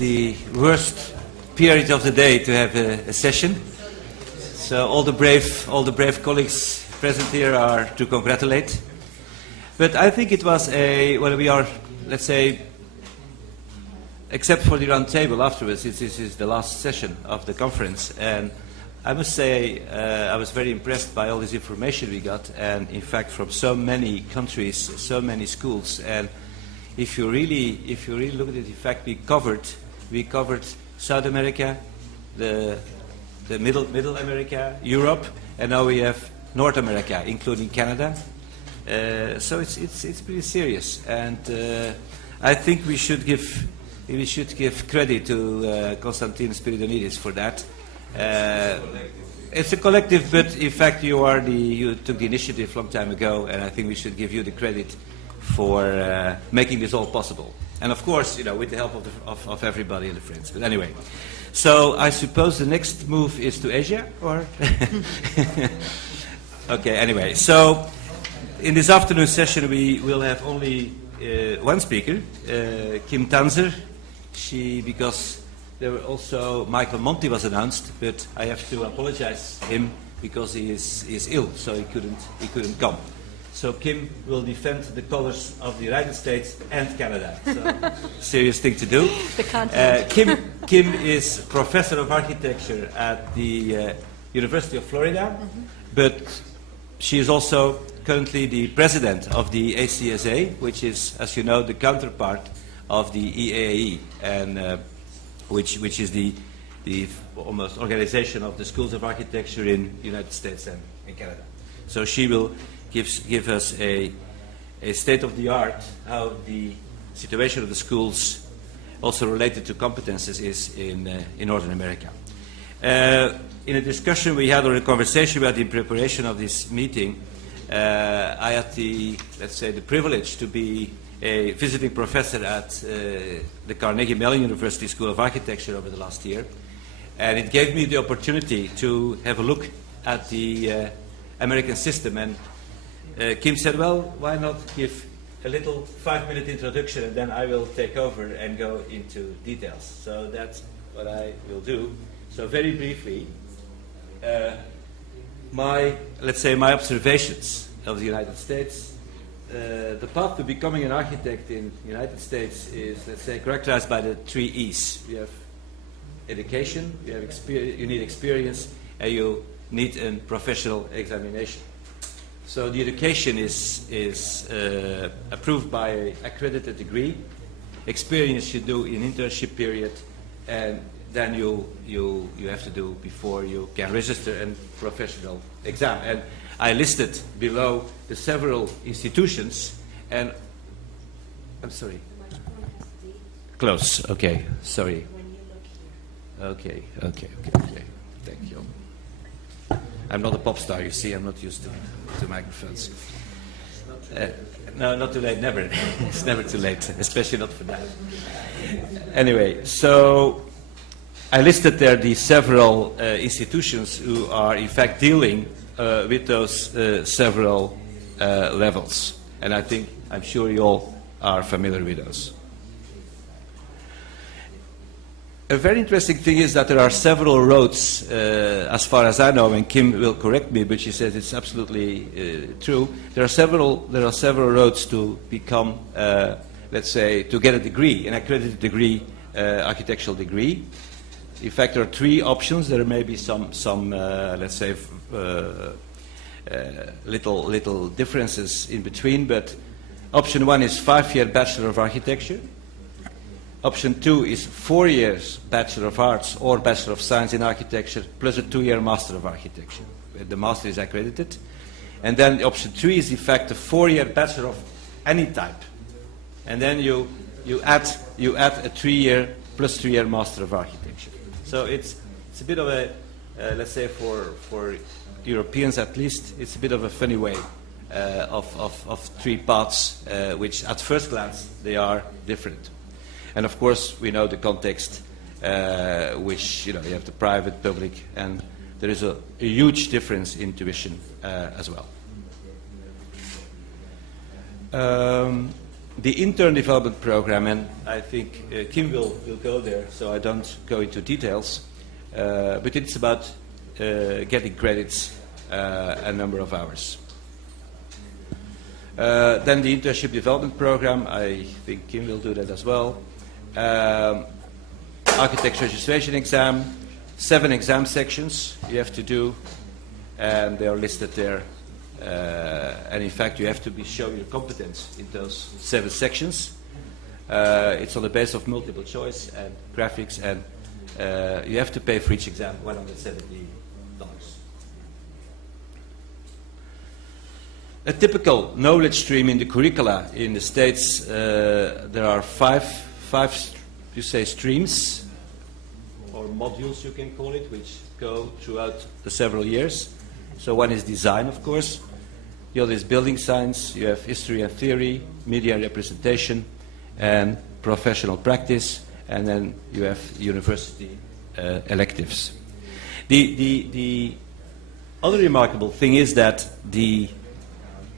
the worst period of the day to have a session. So all the brave colleagues present here are to congratulate. But I think it was we are, let's say, except for the round table afterwards, this is the last session of the conference. And I must say, I was very impressed by all this information we got, and in fact from so many countries, so many schools. And if you really look at it, in fact, we covered South America, the Middle America, Europe, and now we have North America, including Canada. So it's pretty serious, and I think we should give credit to Konstantin Spiridonidis for that. It's a collective, but in fact you took the initiative a long time ago, and I think we should give you the credit for making this all possible. And of course, with the help of everybody and the friends. But anyway, so I suppose the next move is to Asia, or? Okay, anyway, so in this afternoon session we will have only one speaker, Kim Tanzer. Because there were also Michael Monti was announced, but I have to apologize to him because he is ill, so he couldn't come. So Kim will defend the colors of the United States and Canada. So serious thing to do. The continent. Kim is professor of architecture at the University of Florida, but she is also currently the president of the ACSA, which is, as you know, the counterpart of the EAE, and which is the almost organization of the schools of architecture in the United States and in Canada. So she will give us a state of the art how the situation of the schools, also related to competences, is in Northern America. In a discussion we had, or a conversation we had in preparation of this meeting, I had the privilege to be a visiting professor at the Carnegie Mellon University School of Architecture over the last year. And it gave me the opportunity to have a look at the American system. And Kim said, well, why not give a little 5-minute introduction, and then I will take over and go into details. So that's what I will do. So very briefly, my observations of the United States. The path to becoming an architect in the United States is, characterized by the 3 E's. You have education, you need experience, and you need a professional examination. So the education is approved by an accredited degree. Experience you do in internship period, and then you have to do before you can register a professional exam. And I listed below the several institutions, and I'm sorry. Close. Okay. Sorry. Okay. Thank you. I'm not a pop star, you see. I'm not used to microphones. No, not too late. Never. It's never too late, especially not for that. Anyway, so I listed there the several institutions who are in fact dealing with those several levels. And I'm sure you all are familiar with those. A very interesting thing is that there are several roads, as far as I know, and Kim will correct me, but she says it's absolutely true. There are several roads to become, to get a degree, an accredited degree, architectural degree. In fact, there are 3 options. There may be some little differences in between, but option 1 is 5-year Bachelor of Architecture. Option 2 is 4 years Bachelor of Arts or Bachelor of Science in Architecture plus a 2-year Master of Architecture. The Master is accredited. And then option 3 is in fact a 4-year Bachelor of any type. And then you add a 3-year plus 3-year Master of Architecture. So it's a bit of a, for Europeans at least, it's a bit of a funny way of 3 paths, which at first glance they are different. And of course we know the context, which you have the private, public, and there is a huge difference in tuition as well. the intern development program, and I think Kim will go there, so I don't go into details, but it's about getting credits a number of hours. Then the internship development program, I think Kim will do that as well. Architecture registration exam, 7 exam sections you have to do, and they are listed there. And in fact, you have to show your competence in those 7 sections. It's on the basis of multiple choice and graphics, and you have to pay for each exam $170. A typical knowledge stream in the curricula in the States, there are five you say streams, or modules you can call it, which go throughout the several years. So one is design, of course. The other is building science. You have history and theory, media and representation, and professional practice. And then you have university electives. The other remarkable thing is that the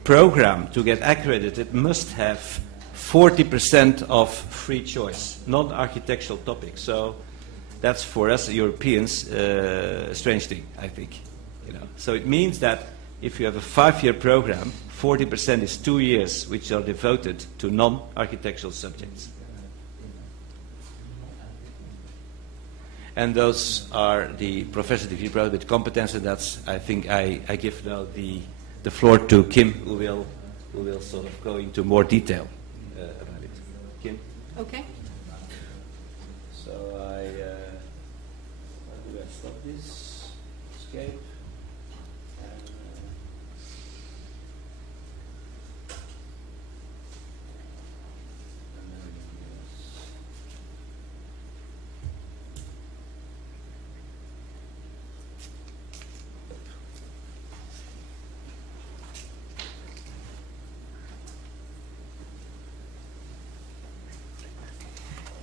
program to get accredited must have 40% of free choice, non-architectural topics. So that's for us Europeans a strange thing, I think. So it means that if you have a 5-year program, 40% is 2 years which are devoted to non-architectural subjects. And those are the professional degree programs with competence, and that's, I think, I give now the floor to Kim, who will sort of go into more detail about it. Kim? Okay. So how do I stop this? Escape.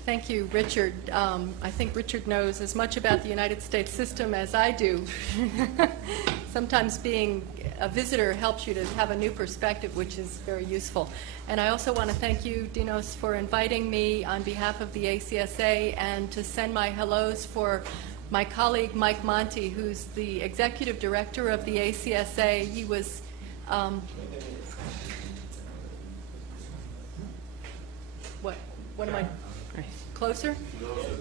Thank you, Richard. I think Richard knows as much about the United States system as I do. Sometimes being a visitor helps you to have a new perspective, which is very useful. And I also want to thank you, Dinos, for inviting me on behalf of the ACSA, and to send my hellos for my colleague Mike Monti, who's the executive director of the ACSA. He was what am I? Closer?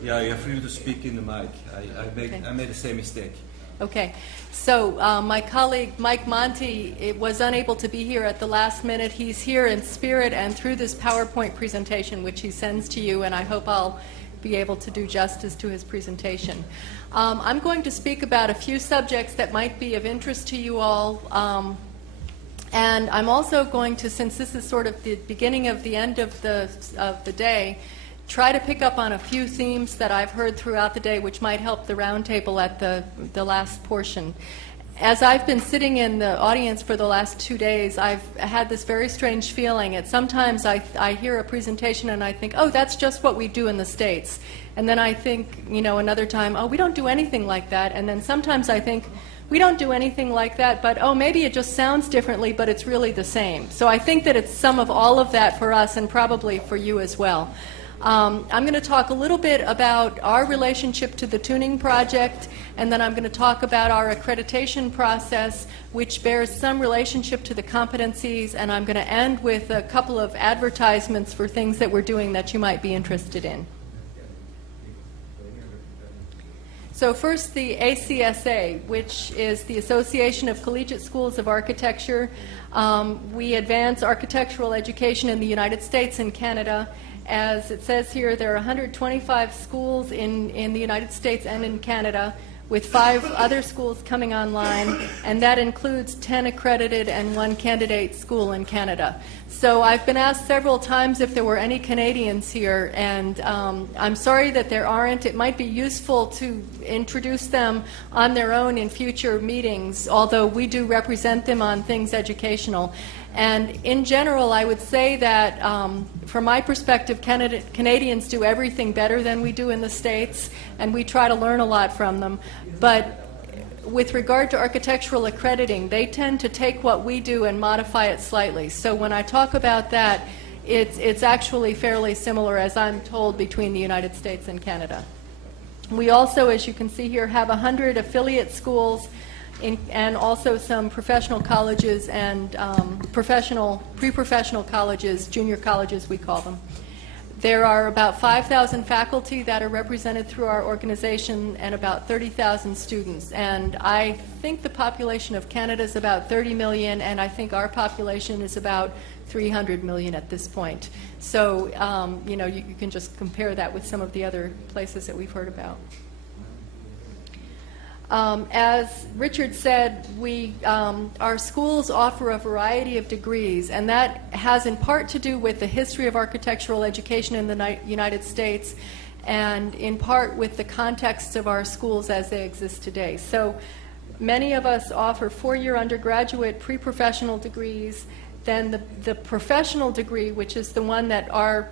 Yeah, you have room to speak in the mic. I made the same mistake. Okay. So my colleague Mike Monti was unable to be here at the last minute. He's here in spirit and through this PowerPoint presentation, which he sends to you, and I hope I'll be able to do justice to his presentation. I'm going to speak about a few subjects that might be of interest to you all. And I'm also going to, since this is sort of the beginning of the end of the day, try to pick up on a few themes that I've heard throughout the day which might help the roundtable at the last portion. As I've been sitting in the audience for the last 2 days, I've had this very strange feeling. Sometimes I hear a presentation and I think, oh, that's just what we do in the States. And then I think, another time, oh, we don't do anything like that. And then sometimes I think, we don't do anything like that, but oh, maybe it just sounds differently, but it's really the same. So I think that it's some of all of that for us and probably for you as well. I'm going to talk a little bit about our relationship to the tuning project, and then I'm going to talk about our accreditation process, which bears some relationship to the competencies, and I'm going to end with a couple of advertisements for things that we're doing that you might be interested in. So first, the ACSA, which is the Association of Collegiate Schools of Architecture. We advance architectural education in the United States and Canada. As it says here, there are 125 schools in the United States and in Canada, with 5 other schools coming online, and that includes 10 accredited and 1 candidate school in Canada. So I've been asked several times if there were any Canadians here, and I'm sorry that there aren't. It might be useful to introduce them on their own in future meetings, although we do represent them on things educational. And in general, I would say that from my perspective, Canadians do everything better than we do in the States, and we try to learn a lot from them. But with regard to architectural accrediting, they tend to take what we do and modify it slightly. So when I talk about that, it's actually fairly similar, as I'm told, between the United States and Canada. We also, as you can see here, have 100 affiliate schools and also some professional colleges and pre-professional colleges, junior colleges we call them. There are about 5,000 faculty that are represented through our organization and about 30,000 students. And I think the population of Canada is about 30 million, and I think our population is about 300 million at this point. So, you can just compare that with some of the other places that we've heard about. As Richard said, our schools offer a variety of degrees, and that has in part to do with the history of architectural education in the United States and in part with the context of our schools as they exist today. So many of us offer four-year undergraduate pre-professional degrees. Then the professional degree, which is the one that our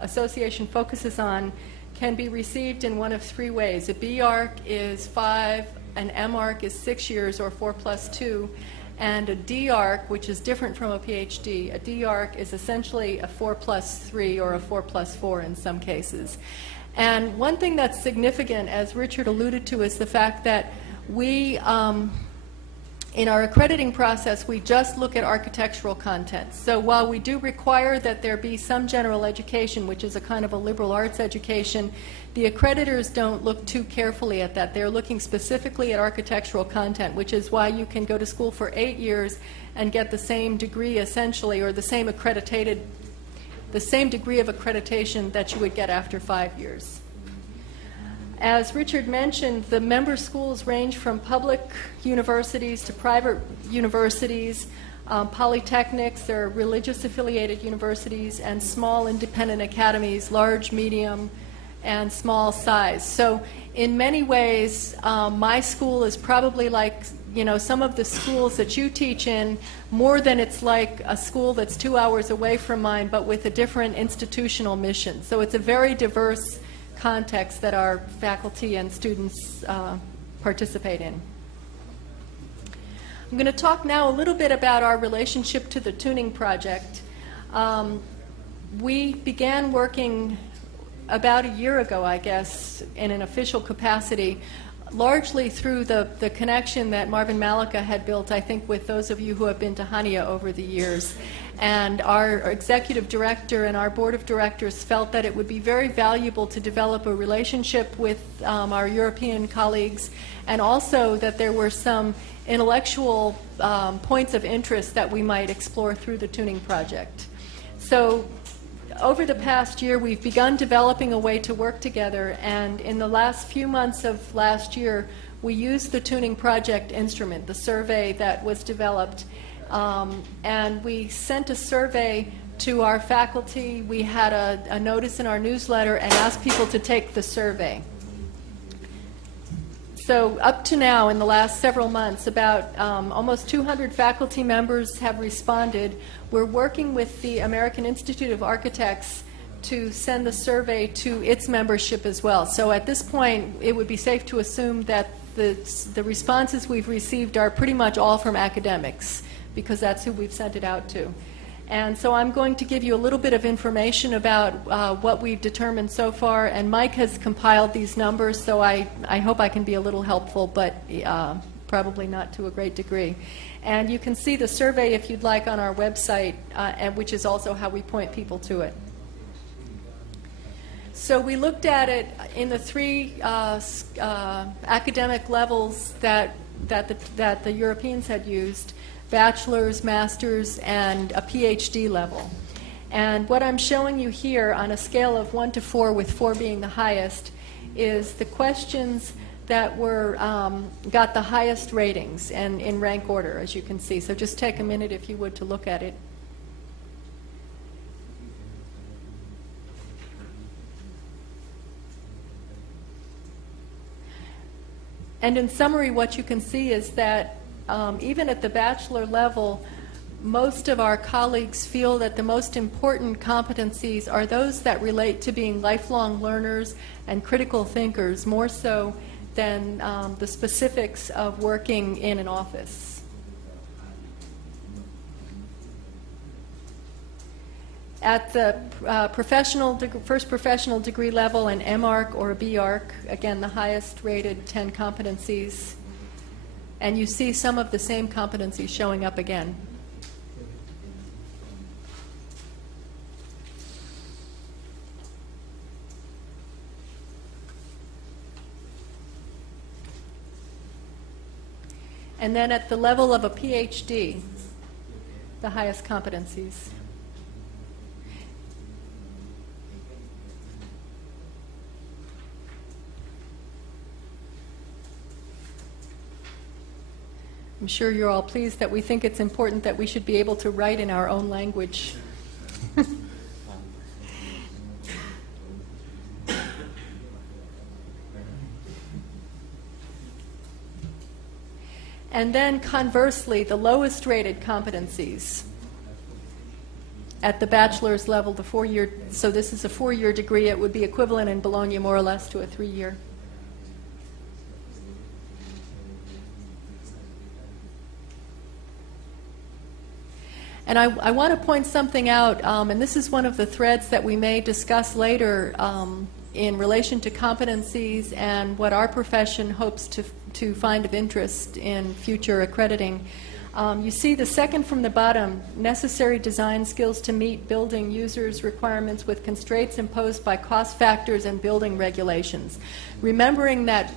association focuses on, can be received in one of three ways. A B-Arc is 5, an M-Arc is 6 years or 4+2, and a D-Arc, which is different from a PhD. A D-Arc is essentially a 4+3 or a 4+4 in some cases. And one thing that's significant, as Richard alluded to, is the fact that we, in our accrediting process, we just look at architectural content. So while we do require that there be some general education, which is a kind of a liberal arts education, the accreditors don't look too carefully at that. They're looking specifically at architectural content, which is why you can go to school for 8 years and get the same degree essentially, or the same degree of accreditation that you would get after 5 years. As Richard mentioned, the member schools range from public universities to private universities, polytechnics, there are religious affiliated universities, and small independent academies, large, medium, and small size. So in many ways, my school is probably like, some of the schools that you teach in, more than it's like a school that's 2 hours away from mine, but with a different institutional mission. So it's a very diverse context that our faculty and students participate in. I'm going to talk now a little bit about our relationship to the Tuning Project. We began working about a year ago, I guess, in an official capacity, largely through the connection that Marvin Malika had built, I think, with those of you who have been to Hania over the years. And our executive director and our board of directors felt that it would be very valuable to develop a relationship with our European colleagues, and also that there were some intellectual points of interest that we might explore through the Tuning Project. So over the past year, we've begun developing a way to work together, and in the last few months of last year, we used the Tuning Project instrument, the survey that was developed, and we sent a survey to our faculty. We had a notice in our newsletter and asked people to take the survey. So up to now, in the last several months, about almost 200 faculty members have responded. We're working with the American Institute of Architects to send the survey to its membership as well. So at this point, it would be safe to assume that the responses we've received are pretty much all from academics, because that's who we've sent it out to. And so I'm going to give you a little bit of information about what we've determined so far, and Mike has compiled these numbers, so I hope I can be a little helpful, but probably not to a great degree. And you can see the survey, if you'd like, on our website, which is also how we point people to it. So we looked at it in the three academic levels that the Europeans had used: bachelor's, master's, and a PhD level. And what I'm showing you here on a scale of 1 to 4, with 4 being the highest, is the questions that were got the highest ratings, and in rank order, as you can see. So just take a minute, if you would, to look at it. And in summary, what you can see is that even at the bachelor level, most of our colleagues feel that the most important competencies are those that relate to being lifelong learners and critical thinkers, more so than the specifics of working in an office. At the first professional degree level, an M-ARC or a B-ARC, again, the highest rated 10 competencies. And you see some of the same competencies showing up again. And then at the level of a PhD, the highest competencies. I'm sure you're all pleased that we think it's important that we should be able to write in our own language. And then conversely, the lowest rated competencies at the bachelor's level, the 4-year, so this is a 4-year degree, it would be equivalent in Bologna more or less to a 3-year. And I want to point something out, and this is one of the threads that we may discuss later in relation to competencies and what our profession hopes to find of interest in future accrediting. You see the second from the bottom, necessary design skills to meet building users' requirements with constraints imposed by cost factors and building regulations. Remembering that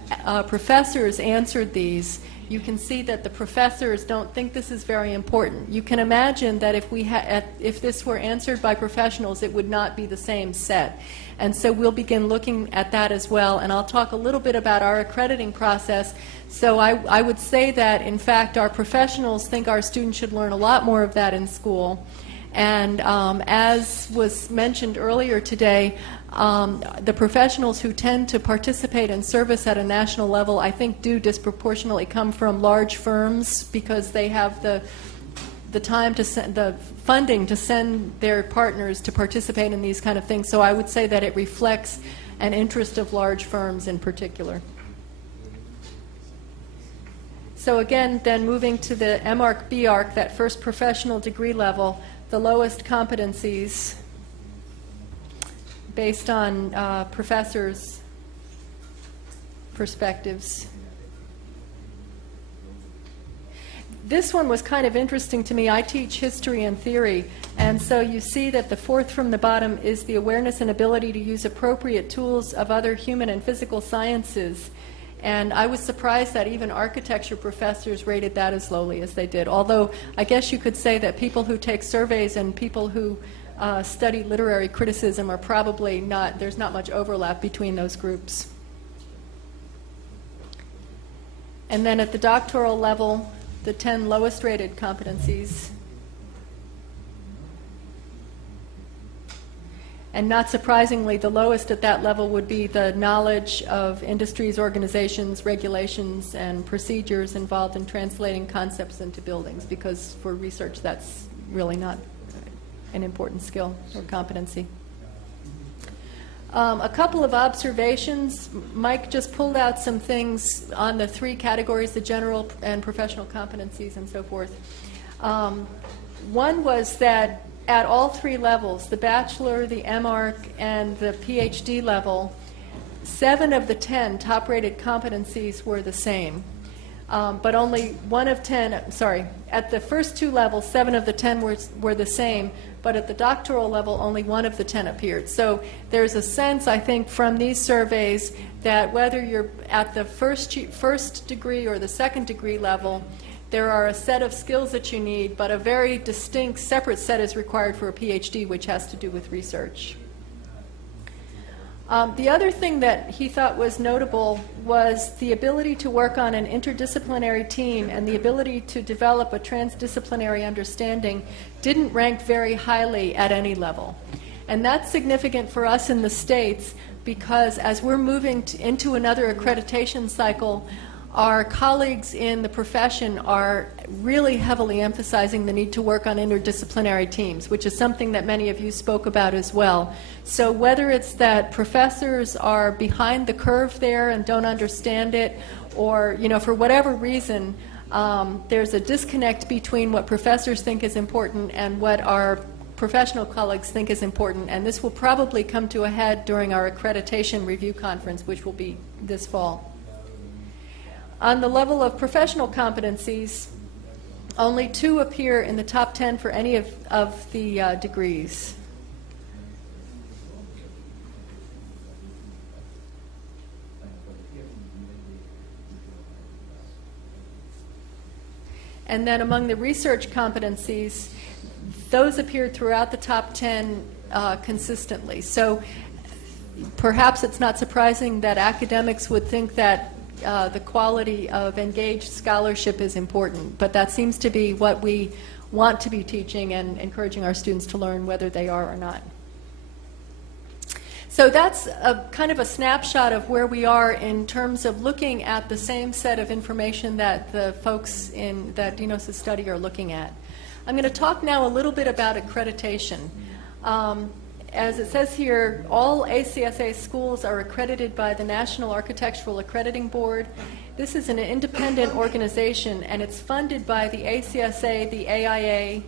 professors answered these, you can see that the professors don't think this is very important. You can imagine that if this were answered by professionals, it would not be the same set. And so we'll begin looking at that as well, and I'll talk a little bit about our accrediting process. So I would say that, in fact, our professionals think our students should learn a lot more of that in school. And as was mentioned earlier today, the professionals who tend to participate in service at a national level, I think, do disproportionately come from large firms because they have the time to send, the funding to send their partners to participate in these kind of things. So I would say that it reflects an interest of large firms in particular. So again, then moving to the M-ARC, B-ARC, that first professional degree level, the lowest competencies based on professors' perspectives. This one was kind of interesting to me. I teach history and theory, and so you see that the fourth from the bottom is the awareness and ability to use appropriate tools of other human and physical sciences. And I was surprised that even architecture professors rated that as lowly as they did, although I guess you could say that people who take surveys and people who study literary criticism are probably not, there's not much overlap between those groups. And then at the doctoral level, the 10 lowest rated competencies. And not surprisingly, the lowest at that level would be the knowledge of industries, organizations, regulations, and procedures involved in translating concepts into buildings, because for research that's really not an important skill or competency. A couple of observations. Mike just pulled out some things on the 3 categories, the general and professional competencies and so forth. One was that at all 3 levels, the bachelor, the M-ARC, and the PhD level, 7 of the 10 top-rated competencies were the same. But only 1 of 10, at the first 2 levels, 7 of the 10 were the same, but at the doctoral level, only 1 of the 10 appeared. So there's a sense, I think, from these surveys that whether you're at the first degree or the second degree level, there are a set of skills that you need, but a very distinct, separate set is required for a PhD, which has to do with research. The other thing that he thought was notable was the ability to work on an interdisciplinary team and the ability to develop a transdisciplinary understanding didn't rank very highly at any level. And that's significant for us in the States because as we're moving into another accreditation cycle, our colleagues in the profession are really heavily emphasizing the need to work on interdisciplinary teams, which is something that many of you spoke about as well. So whether it's that professors are behind the curve there and don't understand it, or for whatever reason, there's a disconnect between what professors think is important and what our professional colleagues think is important, and this will probably come to a head during our accreditation review conference, which will be this fall. On the level of professional competencies, only 2 appear in the top 10 for any of the degrees. And then among the research competencies, those appeared throughout the top 10 consistently. So perhaps it's not surprising that academics would think that the quality of engaged scholarship is important, but that seems to be what we want to be teaching and encouraging our students to learn, whether they are or not. So that's a kind of a snapshot of where we are in terms of looking at the same set of information that the folks in that Enhsa study are looking at. I'm going to talk now a little bit about accreditation. As it says here, all ACSA schools are accredited by the National Architectural Accrediting Board. This is an independent organization, and it's funded by the ACSA, the AIA,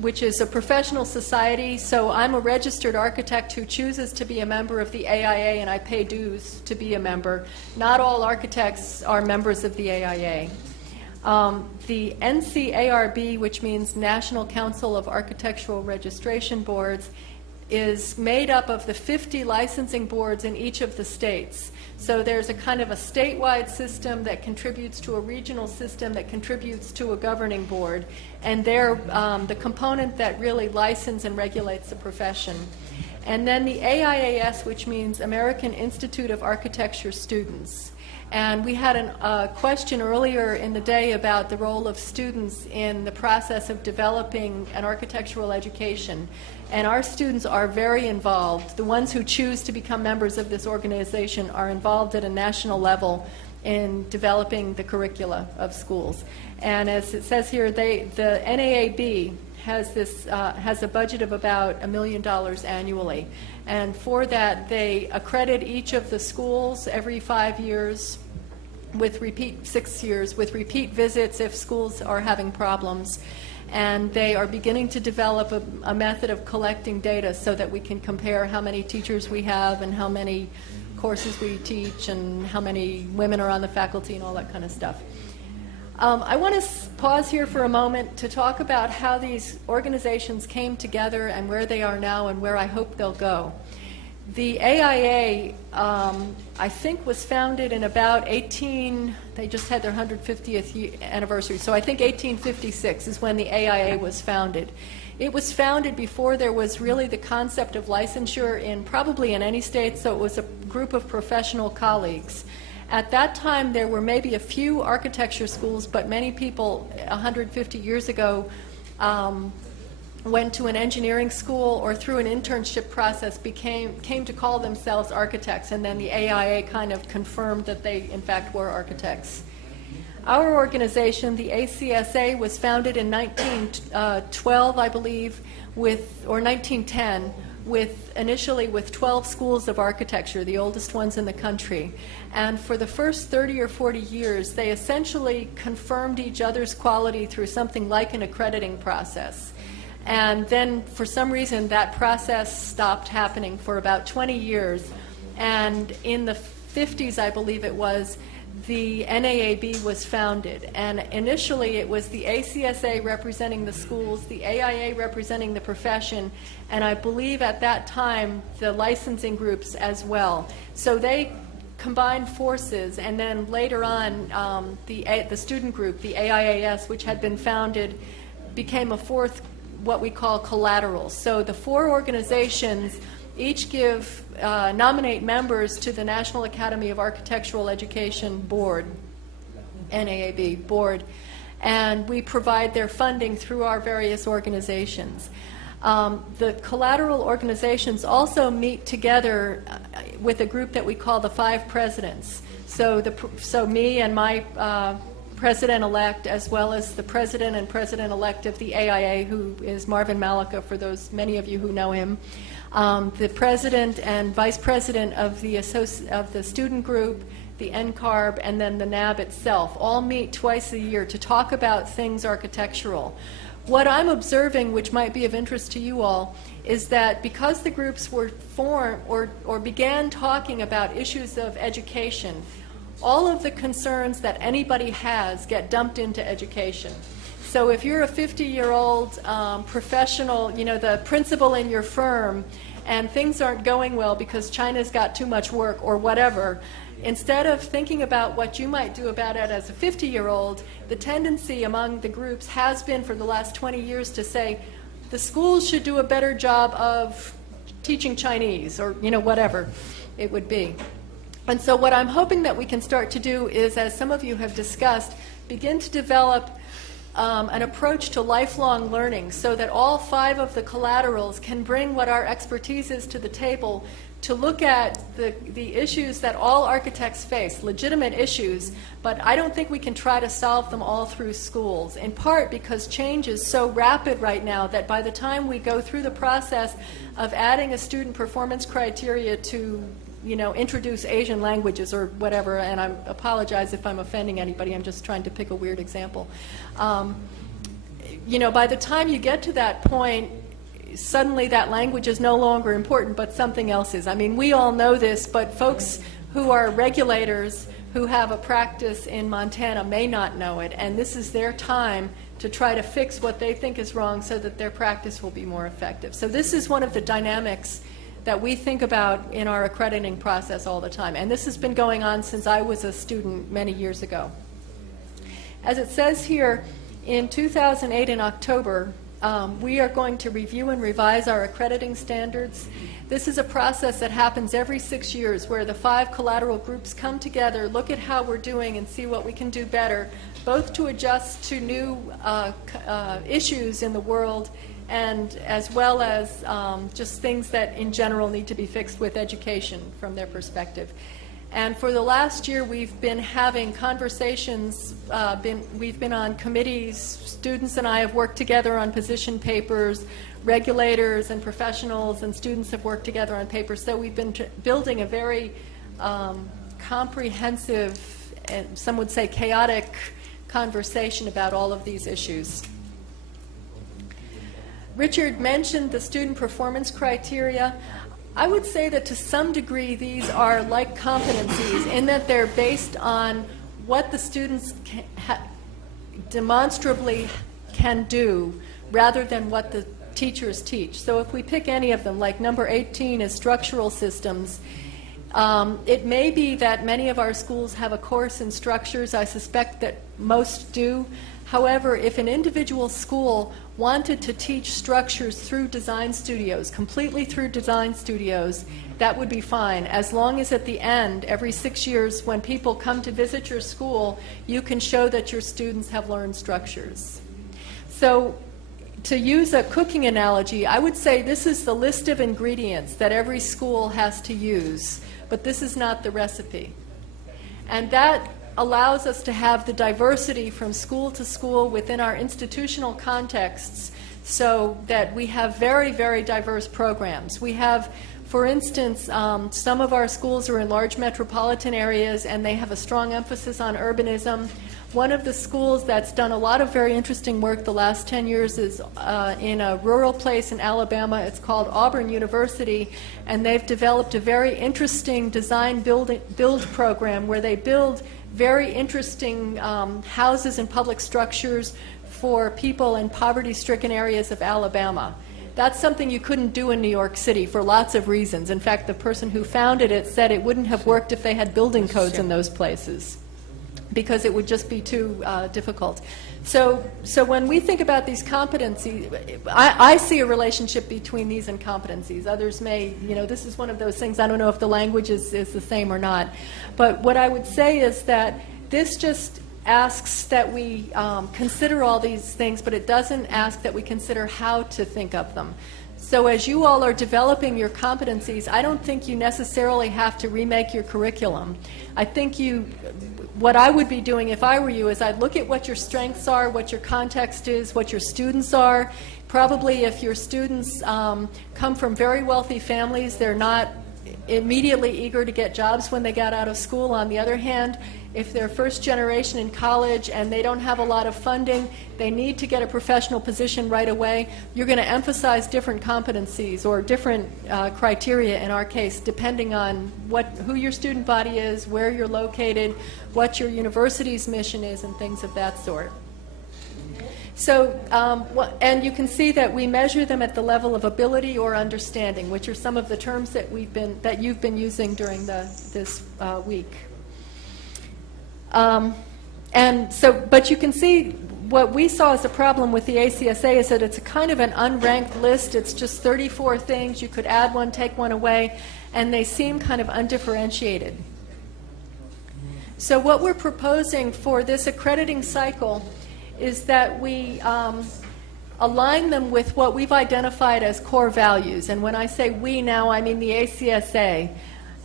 which is a professional society. So I'm a registered architect who chooses to be a member of the AIA, and I pay dues to be a member. Not all architects are members of the AIA. The NCARB, which means National Council of Architectural Registration Boards, is made up of the 50 licensing boards in each of the states. So there's a kind of a statewide system that contributes to a regional system that contributes to a governing board, and they're the component that really licenses and regulates the profession. And then the AIAS, which means American Institute of Architecture Students. And we had a question earlier in the day about the role of students in the process of developing an architectural education. And our students are very involved. The ones who choose to become members of this organization are involved at a national level in developing the curricula of schools. And as it says here, the NAAB has a budget of about $1 million annually. And for that, they accredit each of the schools every 5 years, with 6 years, with repeat visits if schools are having problems. And they are beginning to develop a method of collecting data so that we can compare how many teachers we have and how many courses we teach and how many women are on the faculty and all that kind of stuff. I want to pause here for a moment to talk about how these organizations came together and where they are now and where I hope they'll go. The AIA, I think, was founded in about they just had their 150th anniversary, so I think 1856 is when the AIA was founded. It was founded before there was really the concept of licensure probably in any state, so it was a group of professional colleagues. At that time, there were maybe a few architecture schools, but many people 150 years ago went to an engineering school or through an internship process came to call themselves architects, and then the AIA kind of confirmed that they in fact were architects. Our organization, the ACSA, was founded in 1912, I believe, or 1910, initially with 12 schools of architecture, the oldest ones in the country. And for the first 30 or 40 years, they essentially confirmed each other's quality through something like an accrediting process. And then, for some reason, that process stopped happening for about 20 years. And in the 50s, I believe it was, the NAAB was founded. And initially, it was the ACSA representing the schools, the AIA representing the profession, and I believe at that time, the licensing groups as well. So they combined forces, and then later on, the student group, the AIAS, which had been founded, became a fourth, what we call collaterals. So the 4 organizations each nominate members to the National Academy of Architectural Education Board, NAAB Board, and we provide their funding through our various organizations. The collateral organizations also meet together with a group that we call the 5 presidents. So me and my president-elect, as well as the president and president-elect of the AIA, who is Marvin Malika, for many of you who know him. The president and vice president of the student group, the NCARB, and then the NAB itself all meet twice a year to talk about things architectural. What I'm observing, which might be of interest to you all, is that because the groups were formed or began talking about issues of education, all of the concerns that anybody has get dumped into education. So if you're a 50-year-old professional, you know, the principal in your firm, and things aren't going well because China's got too much work or whatever, instead of thinking about what you might do about it as a 50-year-old, the tendency among the groups has been for the last 20 years to say, the schools should do a better job of teaching Chinese, or, you know, whatever it would be. And so what I'm hoping that we can start to do is, as some of you have discussed, begin to develop an approach to lifelong learning so that all 5 of the collaterals can bring what our expertise is to the table to look at the issues that all architects face, legitimate issues, but I don't think we can try to solve them all through schools, in part because change is so rapid right now that by the time we go through the process of adding a student performance criteria to, you know, introduce Asian languages or whatever, and I apologize if I'm offending anybody, I'm just trying to pick a weird example. You know, by the time you get to that point, suddenly that language is no longer important, but something else is. I mean, we all know this, but folks who are regulators who have a practice in Montana may not know it, and this is their time to try to fix what they think is wrong so that their practice will be more effective. So this is one of the dynamics that we think about in our accrediting process all the time, and this has been going on since I was a student many years ago. As it says here, in 2008 in October, we are going to review and revise our accrediting standards. This is a process that happens every 6 years where the 5 collateral groups come together, look at how we're doing and see what we can do better, both to adjust to new issues in the world and as well as just things that in general need to be fixed with education from their perspective. And for the last year, we've been having conversations, we've been on committees, students and I have worked together on position papers, regulators and professionals and students have worked together on papers, so we've been building a very comprehensive, and some would say chaotic, conversation about all of these issues. Richard mentioned the student performance criteria. I would say that to some degree these are like competencies in that they're based on what the students demonstrably can do rather than what the teachers teach. So if we pick any of them, like number 18 is structural systems, it may be that many of our schools have a course in structures. I suspect that most do. However, if an individual school wanted to teach structures through design studios, completely through design studios, that would be fine, as long as at the end, every 6 years, when people come to visit your school, you can show that your students have learned structures. So, to use a cooking analogy, I would say this is the list of ingredients that every school has to use, but this is not the recipe. And that allows us to have the diversity from school to school within our institutional contexts so that we have very, very diverse programs. We have, for instance, some of our schools are in large metropolitan areas and they have a strong emphasis on urbanism. One of the schools that's done a lot of very interesting work the last 10 years is in a rural place in Alabama. It's called Auburn University, and they've developed a very interesting design build program where they build very interesting houses and public structures for people in poverty-stricken areas of Alabama. That's something you couldn't do in New York City for lots of reasons. In fact, the person who founded it said it wouldn't have worked if they had building codes in those places, because it would just be too difficult. So when we think about these competencies, I see a relationship between these and competencies. Others may, this is one of those things, I don't know if the language is the same or not. But what I would say is that this just asks that we consider all these things, but it doesn't ask that we consider how to think of them. So as you all are developing your competencies, I don't think you necessarily have to remake your curriculum. I think what I would be doing if I were you is I'd look at what your strengths are, what your context is, what your students are. Probably if your students come from very wealthy families, they're not immediately eager to get jobs when they got out of school. On the other hand, if they're first generation in college and they don't have a lot of funding, they need to get a professional position right away, you're going to emphasize different competencies or different criteria in our case, depending on who your student body is, where you're located, what your university's mission is, and things of that sort. So, and you can see that we measure them at the level of ability or understanding, which are some of the terms that you've been using during this week. And so, but you can see what we saw as a problem with the ACSA is that it's a kind of an unranked list. It's just 34 things. You could add one, take one away, and they seem kind of undifferentiated. So what we're proposing for this accrediting cycle is that we align them with what we've identified as core values. And when I say we now, I mean the ACSA.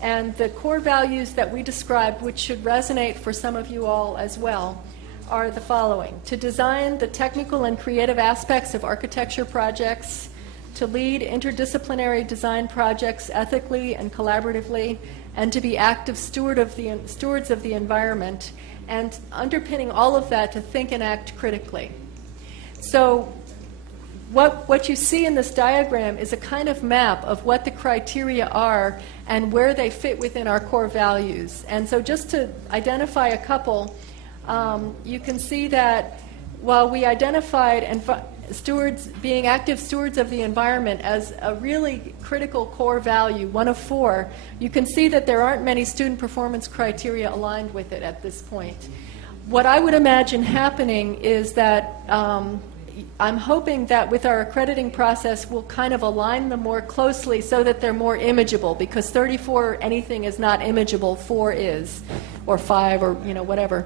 And the core values that we described, which should resonate for some of you all as well, are the following: to design the technical and creative aspects of architecture projects, to lead interdisciplinary design projects ethically and collaboratively, and to be active stewards of the environment, and underpinning all of that, to think and act critically. So what you see in this diagram is a kind of map of what the criteria are and where they fit within our core values. And so just to identify a couple, you can see that while we identified being active stewards of the environment as a really critical core value, one of 4, you can see that there aren't many student performance criteria aligned with it at this point. What I would imagine happening is that I'm hoping that with our accrediting process, we'll kind of align them more closely so that they're more imageable, because 34 anything is not imageable, 4 is, or 5, or whatever.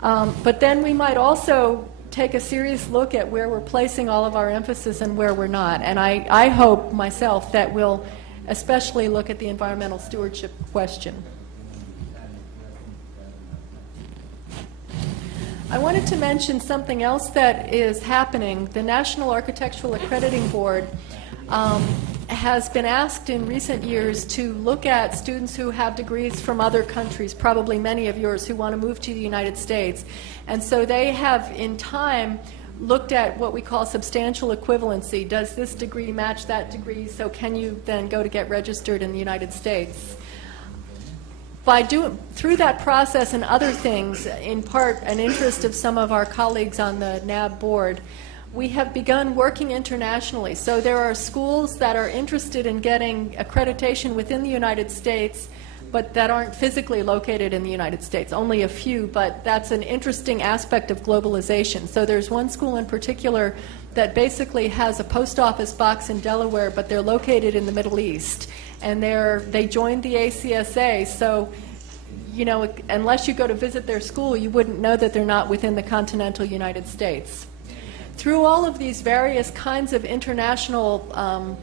But then we might also take a serious look at where we're placing all of our emphasis and where we're not. And I hope myself that we'll especially look at the environmental stewardship question. I wanted to mention something else that is happening. The National Architectural Accrediting Board has been asked in recent years to look at students who have degrees from other countries, probably many of yours who want to move to the United States. And so they have, in time, looked at what we call substantial equivalency. Does this degree match that degree? So can you then go to get registered in the United States? Through that process and other things, in part an interest of some of our colleagues on the NAB board, we have begun working internationally. So there are schools that are interested in getting accreditation within the United States, but that aren't physically located in the United States. Only a few, but that's an interesting aspect of globalization. So there's one school in particular that basically has a post office box in Delaware, but they're located in the Middle East. And they joined the ACSA, so unless you go to visit their school, you wouldn't know that they're not within the continental United States. Through all of these various kinds of international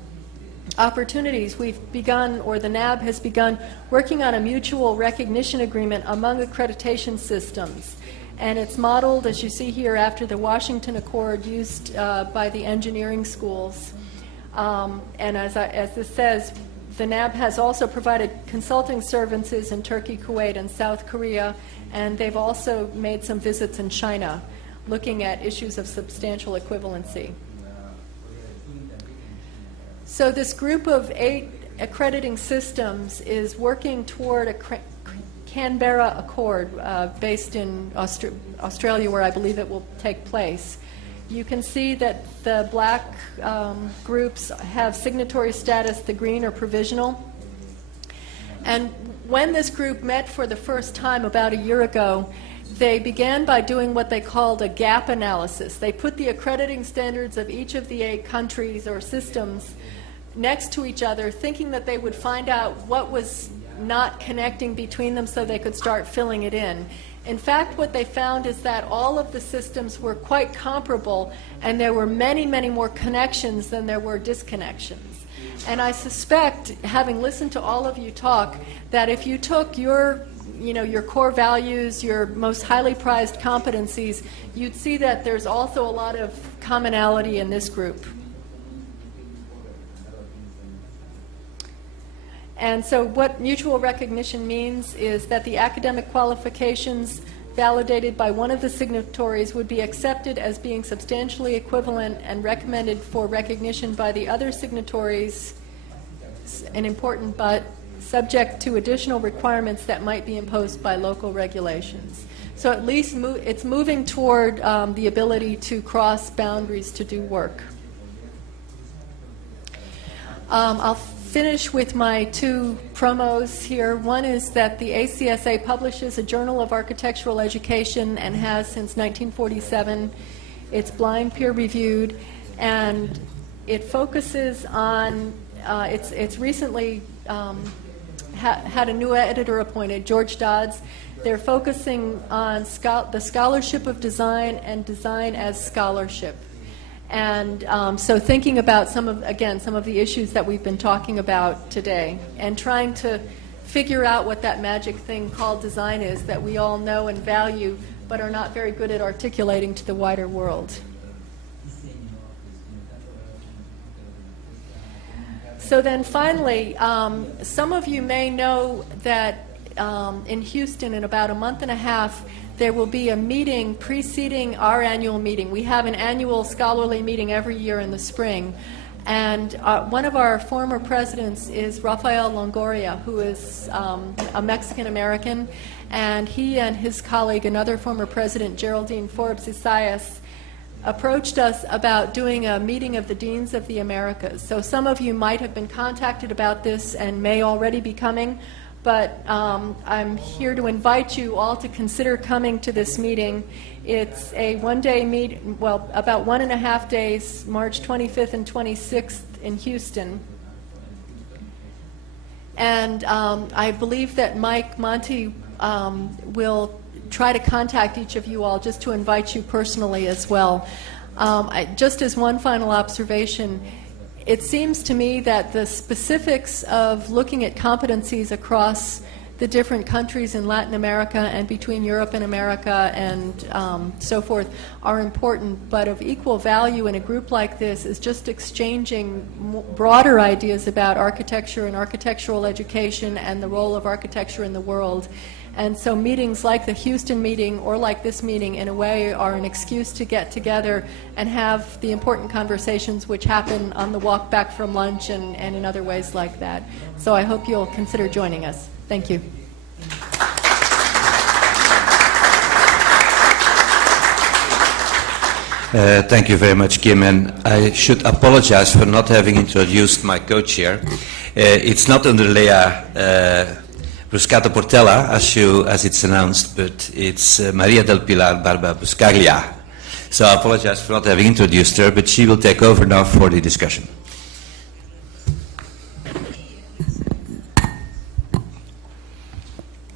opportunities, we've begun, or the NAB has begun, working on a mutual recognition agreement among accreditation systems. And it's modeled, as you see here, after the Washington Accord used by the engineering schools. And as this says, the NAB has also provided consulting services in Turkey, Kuwait, and South Korea, and they've also made some visits in China, looking at issues of substantial equivalency. So this group of 8 accrediting systems is working toward a Canberra Accord based in Australia, where I believe it will take place. You can see that the black groups have signatory status, the green are provisional. And when this group met for the first time about a year ago, they began by doing what they called a gap analysis. They put the accrediting standards of each of the 8 countries or systems next to each other, thinking that they would find out what was not connecting between them so they could start filling it in. In fact, what they found is that all of the systems were quite comparable, and there were many, many more connections than there were disconnections. And I suspect, having listened to all of you talk, that if you took your core values, your most highly prized competencies, you'd see that there's also a lot of commonality in this group. And so what mutual recognition means is that the academic qualifications validated by one of the signatories would be accepted as being substantially equivalent and recommended for recognition by the other signatories, an important but, subject to additional requirements that might be imposed by local regulations. So at least it's moving toward the ability to cross boundaries to do work. I'll finish with my two promos here. One is that the ACSA publishes a Journal of Architectural Education and has since 1947. It's blind peer-reviewed, and it focuses on, it's recently had a new editor appointed, George Dodds. They're focusing on the scholarship of design and design as scholarship. And so thinking about some of the issues that we've been talking about today and trying to figure out what that magic thing called design is that we all know and value but are not very good at articulating to the wider world. So then finally, some of you may know that in Houston in about a month and a half, there will be a meeting preceding our annual meeting. We have an annual scholarly meeting every year in the spring. And one of our former presidents is Rafael Longoria, who is a Mexican-American. And he and his colleague, another former president, Geraldine Forbes Isaias, approached us about doing a meeting of the Deans of the Americas. So some of you might have been contacted about this and may already be coming. But I'm here to invite you all to consider coming to this meeting. It's a one-day meeting, well, about 1.5 days, March 25th and 26th in Houston. And I believe that Mike Monti will try to contact each of you all just to invite you personally as well. Just as one final observation, it seems to me that the specifics of looking at competencies across the different countries in Latin America and between Europe and America and so forth are important, but of equal value in a group like this is just exchanging broader ideas about architecture and architectural education and the role of architecture in the world. And so meetings like the Houston meeting or like this meeting, in a way, are an excuse to get together and have the important conversations which happen on the walk back from lunch and in other ways like that. So I hope you'll consider joining us. Thank you. Thank you very much, Kim. And I should apologize for not having introduced my co-chair. It's not under Lea Bruscato Portella, as it's announced, but it's Maria del Pilar Barba Buscaglia. So I apologize for not having introduced her, but she will take over now for the discussion.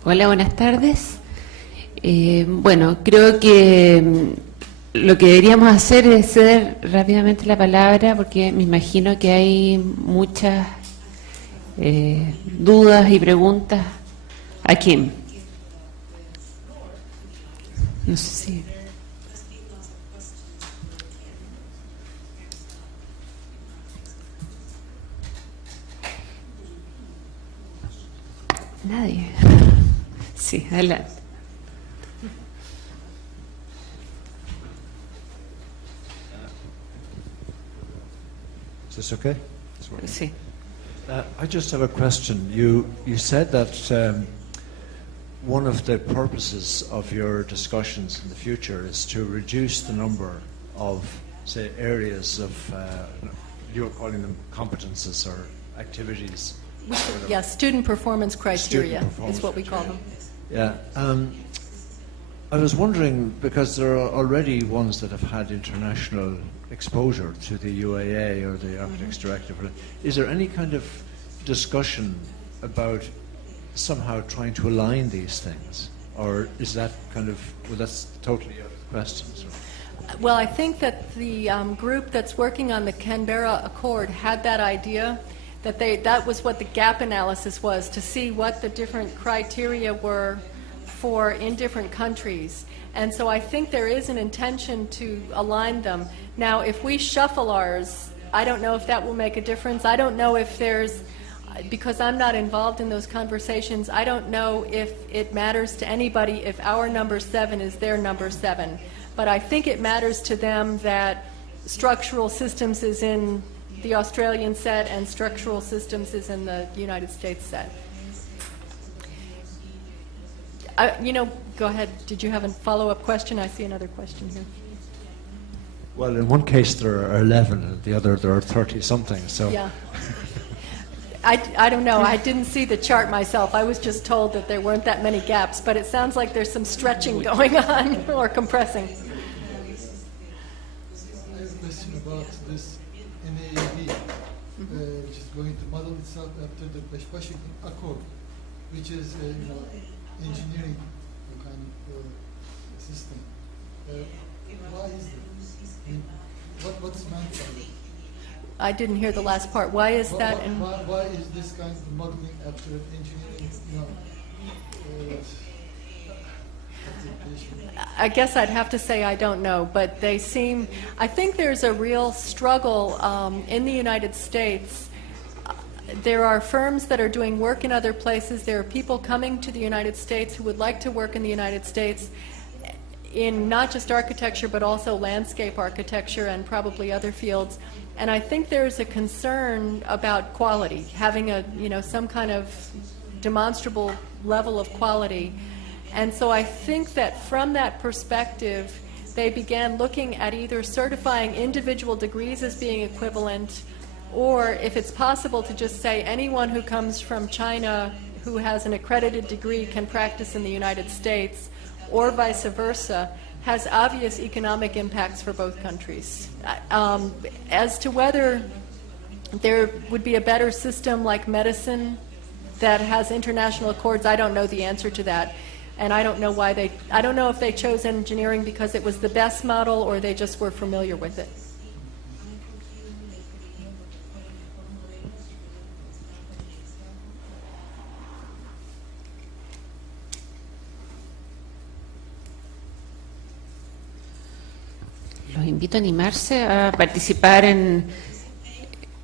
Hola, buenas tardes. Bueno, creo que lo que deberíamos hacer es ceder rápidamente la palabra, porque me imagino que hay muchas dudas y preguntas. ¿A quién? No sé si... Nadie. Sí, adelante. Is this okay? Sí. I just have a question. You said that one of the purposes of your discussions in the future is to reduce the number of, say, areas of, you're calling them competences or activities. Yeah, student performance criteria Student is what we call them. Yeah. I was wondering, because there are already ones that have had international exposure to the UAA or the Architects Directive, is there any kind of discussion about somehow trying to align these things? Or is that kind of, well, that's totally out of the question. So. Well, I think that the group that's working on the Canberra Accord had that idea, that was what the gap analysis was, to see what the different criteria were for in different countries. And so I think there is an intention to align them. Now, if we shuffle ours, I don't know if that will make a difference. I don't know if there's because I'm not involved in those conversations, I don't know if it matters to anybody if our number 7 is their number 7. But I think it matters to them that structural systems is in the Australian set and structural systems is in the United States set. Go ahead. Did you have a follow-up question? I see another question here. Well, in one case there are 11, and the other there are 30-something. So. Yeah. I don't know. I didn't see the chart myself. I was just told that there weren't that many gaps, but it sounds like there's some stretching going on or compressing. I have a question about this NAAB, which is going to model itself after the Washington Accord, which is engineering kind of system. Why is it? I mean, what's meant by it? I didn't hear the last part. Why is that? Why is this kind of modeling after engineering, I guess I'd have to say I don't know, but I think there's a real struggle in the United States. There are firms that are doing work in other places. There are people coming to the United States who would like to work in the United States in not just architecture, but also landscape architecture and probably other fields. And I think there's a concern about quality, having some kind of demonstrable level of quality. And so I think that from that perspective, they began looking at either certifying individual degrees as being equivalent, or if it's possible to just say anyone who comes from China who has an accredited degree can practice in the United States, or vice versa, has obvious economic impacts for both countries. As to whether there would be a better system like medicine that has international accords, I don't know the answer to that. And I don't know I don't know if they chose engineering because it was the best model or they just were familiar with it. Los invito a animarse a participar en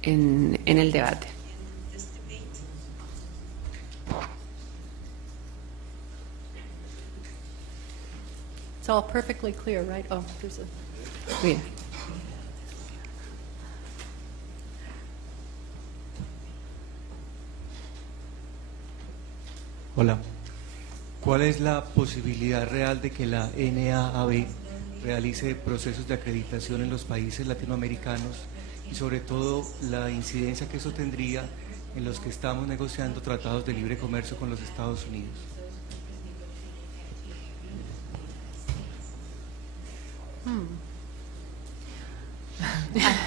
el debate. It's all perfectly clear, right? Oh, there's a... Bien. Hola. ¿Cuál es la posibilidad real de que la NAAB realice procesos de acreditación en los países latinoamericanos y sobre todo la incidencia que eso tendría en los que estamos negociando tratados de libre comercio con los Estados Unidos?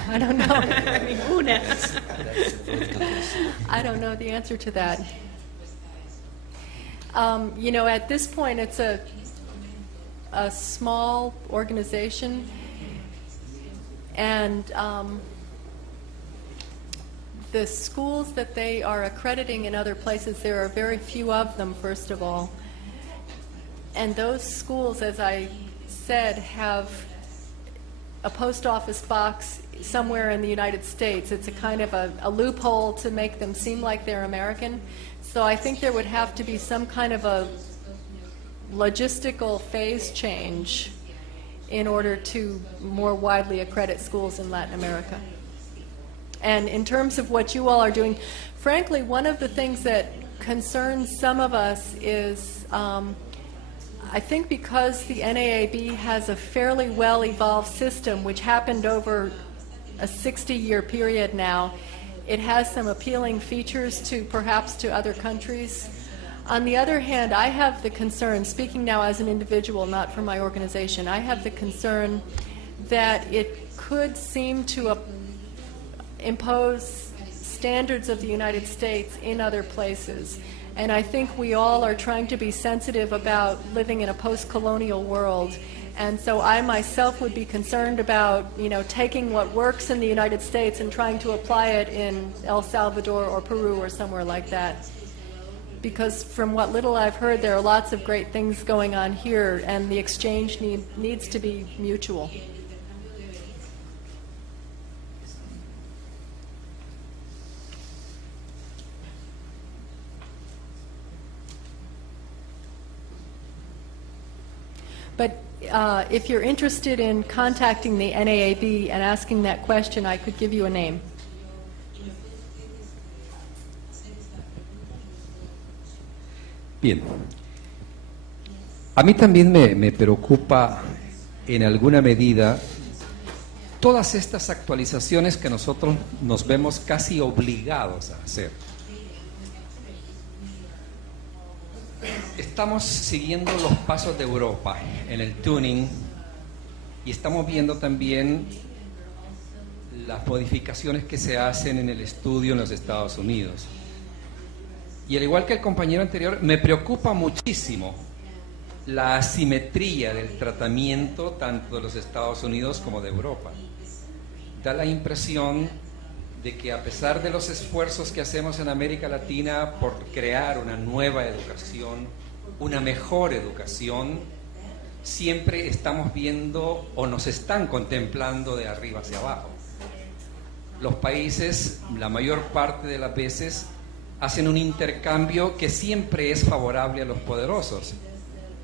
I don't know. I don't know the answer to that. At this point, it's a small organization, and the schools that they are accrediting in other places, there are very few of them, first of all. And those schools, as I said, have a post office box somewhere in the United States. It's a kind of a loophole to make them seem like they're American. So I think there would have to be some kind of a logistical phase change in order to more widely accredit schools in Latin America. And in terms of what you all are doing, frankly, one of the things that concerns some of us is I think because the NAAB has a fairly well-evolved system, which happened over a 60-year period now, it has some appealing features to perhaps to other countries. On the other hand, I have the concern, speaking now as an individual, not for my organization, I have the concern that it could seem to impose standards of the United States in other places. And I think we all are trying to be sensitive about living in a post-colonial world. And so I myself would be concerned about, taking what works in the United States and trying to apply it in El Salvador or Peru or somewhere like that. Because from what little I've heard, there are lots of great things going on here, and the exchange needs to be mutual. But if you're interested in contacting the NAAB and asking that question, I could give you a name. Bien. A mí también me preocupa en alguna medida todas estas actualizaciones que nosotros nos vemos casi obligados a hacer. Estamos siguiendo los pasos de Europa en el tuning y estamos viendo también las modificaciones que se hacen en el estudio en los Estados Unidos. Y al igual que el compañero anterior, me preocupa muchísimo la asimetría del tratamiento tanto de los Estados Unidos como de Europa. Da la impresión de que a pesar de los esfuerzos que hacemos en América Latina por crear una nueva educación, una mejor educación, siempre estamos viendo o nos están contemplando de arriba hacia abajo. Los países, la mayor parte de las veces, hacen un intercambio que siempre es favorable a los poderosos.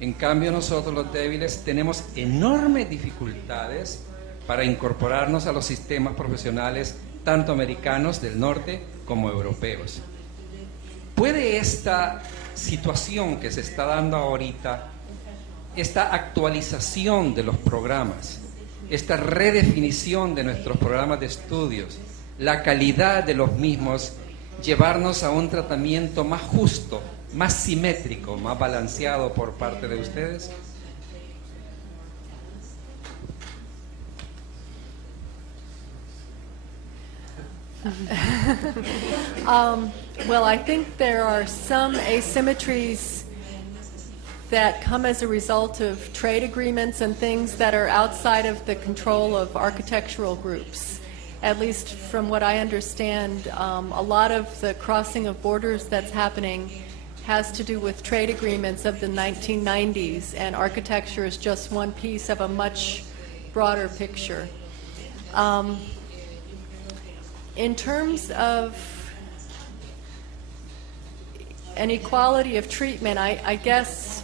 En cambio, nosotros los débiles tenemos enormes dificultades para incorporarnos a los sistemas profesionales tanto americanos del norte como europeos. ¿Puede esta situación que se está dando ahorita, esta actualización de los programas, esta redefinición de nuestros programas de estudios, la calidad de los mismos, llevarnos a un tratamiento más justo, más simétrico, más balanceado por parte de ustedes? Well, I think there are some asymmetries that come as a result of trade agreements and things that are outside of the control of architectural groups. At least from what I understand, a lot of the crossing of borders that's happening has to do with trade agreements of the 1990s, and architecture is just one piece of a much broader picture. In terms of an equality of treatment, I guess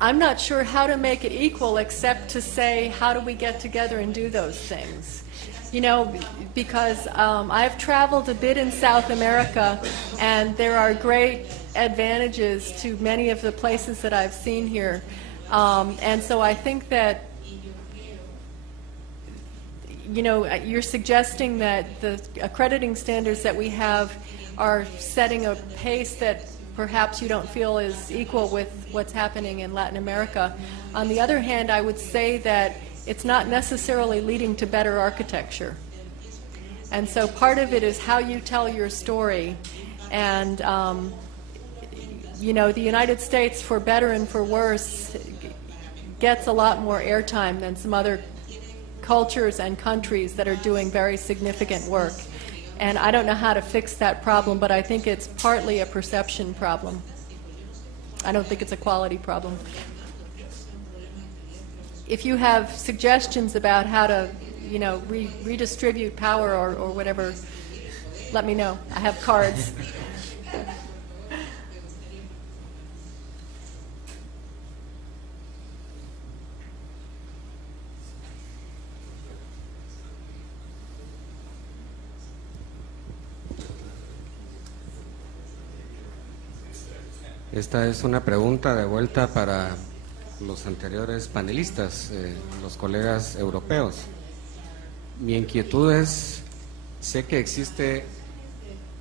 I'm not sure how to make it equal except to say, how do we get together and do those things? You know, because I've traveled a bit in South America, and there are great advantages to many of the places that I've seen here. And so I think that, you know, you're suggesting that the accrediting standards that we have are setting a pace that perhaps you don't feel is equal with what's happening in Latin America. On the other hand, I would say that it's not necessarily leading to better architecture. And so part of it is how you tell your story. And, you know, the United States, for better and for worse, gets a lot more airtime than some other cultures and countries that are doing very significant work. And I don't know how to fix that problem, but I think it's partly a perception problem. I don't think it's a quality problem. If you have suggestions about how to, you know, redistribute power or whatever, let me know. I have cards. Esta es una pregunta de vuelta para los anteriores panelistas, los colegas europeos. Mi inquietud es, sé que existe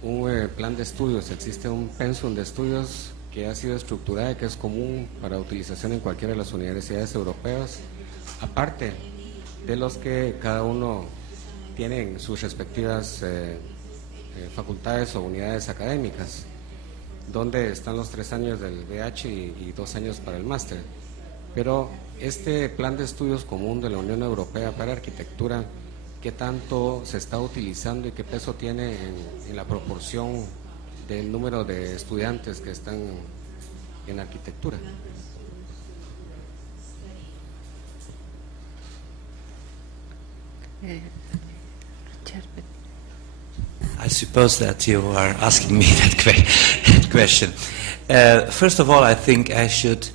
un plan de estudios, existe un pensum de estudios que ha sido estructurado y que es común para utilización en cualquiera de las universidades europeas, aparte de los que cada uno tiene en sus respectivas facultades o unidades académicas, donde están los 3 años del BH y 2 años para el máster. Pero este plan de estudios común de la Unión Europea para Arquitectura, ¿qué tanto se está utilizando y qué peso tiene en la proporción del número de estudiantes que están en arquitectura? I suppose that you are asking me that good question. First of all, I think I should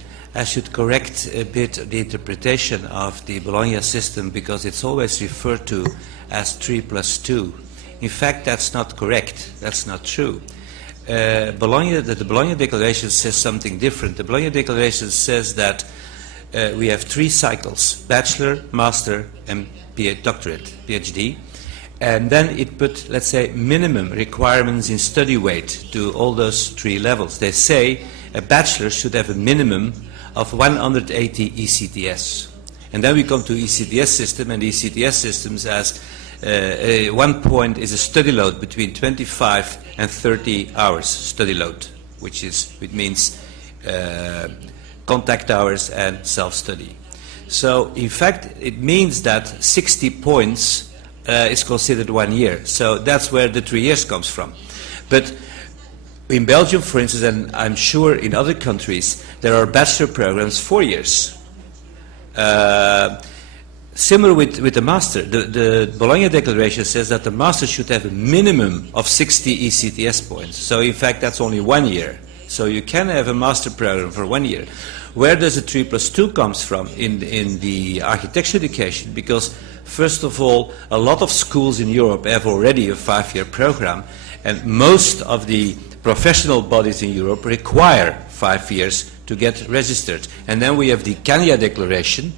correct a bit the interpretation of the Bologna system, because it's always referred to as 3+2. In fact, that's not correct. That's not true. The Bologna Declaration says something different. The Bologna Declaration says that we have 3 cycles: bachelor, master, and doctorate, PhD. And then it put, let's say, minimum requirements in study weight to all those 3 levels. They say a bachelor should have a minimum of 180 ECTS. And then we come to ECTS system, and the ECTS systems as 1 point is a study load between 25 and 30 hours study load, which means contact hours and self-study. So in fact, it means that 60 points is considered 1 year. So that's where the 3 years comes from. But in Belgium, for instance, and I'm sure in other countries, there are bachelor programs 4 years. Similar with the master. The Bologna Declaration says that the master should have a minimum of 60 ECTS points. So in fact, that's only 1 year. So you can have a master program for 1 year. Where does the 3+2 comes from in the architecture education? Because first of all, a lot of schools in Europe have already a 5-year program, and most of the professional bodies in Europe require 5 years to get registered. And then we have the Kenya Declaration.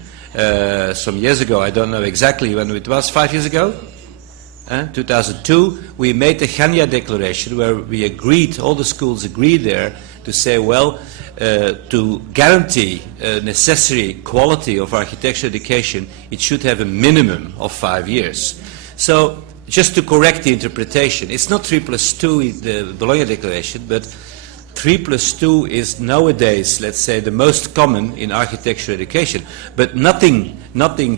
Some years ago, I don't know exactly when it was, 5 years ago? 2002, we made the Kenya Declaration where we agreed, all the schools agreed there to say, well, to guarantee necessary quality of architecture education, it should have a minimum of 5 years. So, just to correct the interpretation, it's not 3+2 in the Bologna Declaration, but 3+2 is nowadays, let's say, the most common in architecture education. But nothing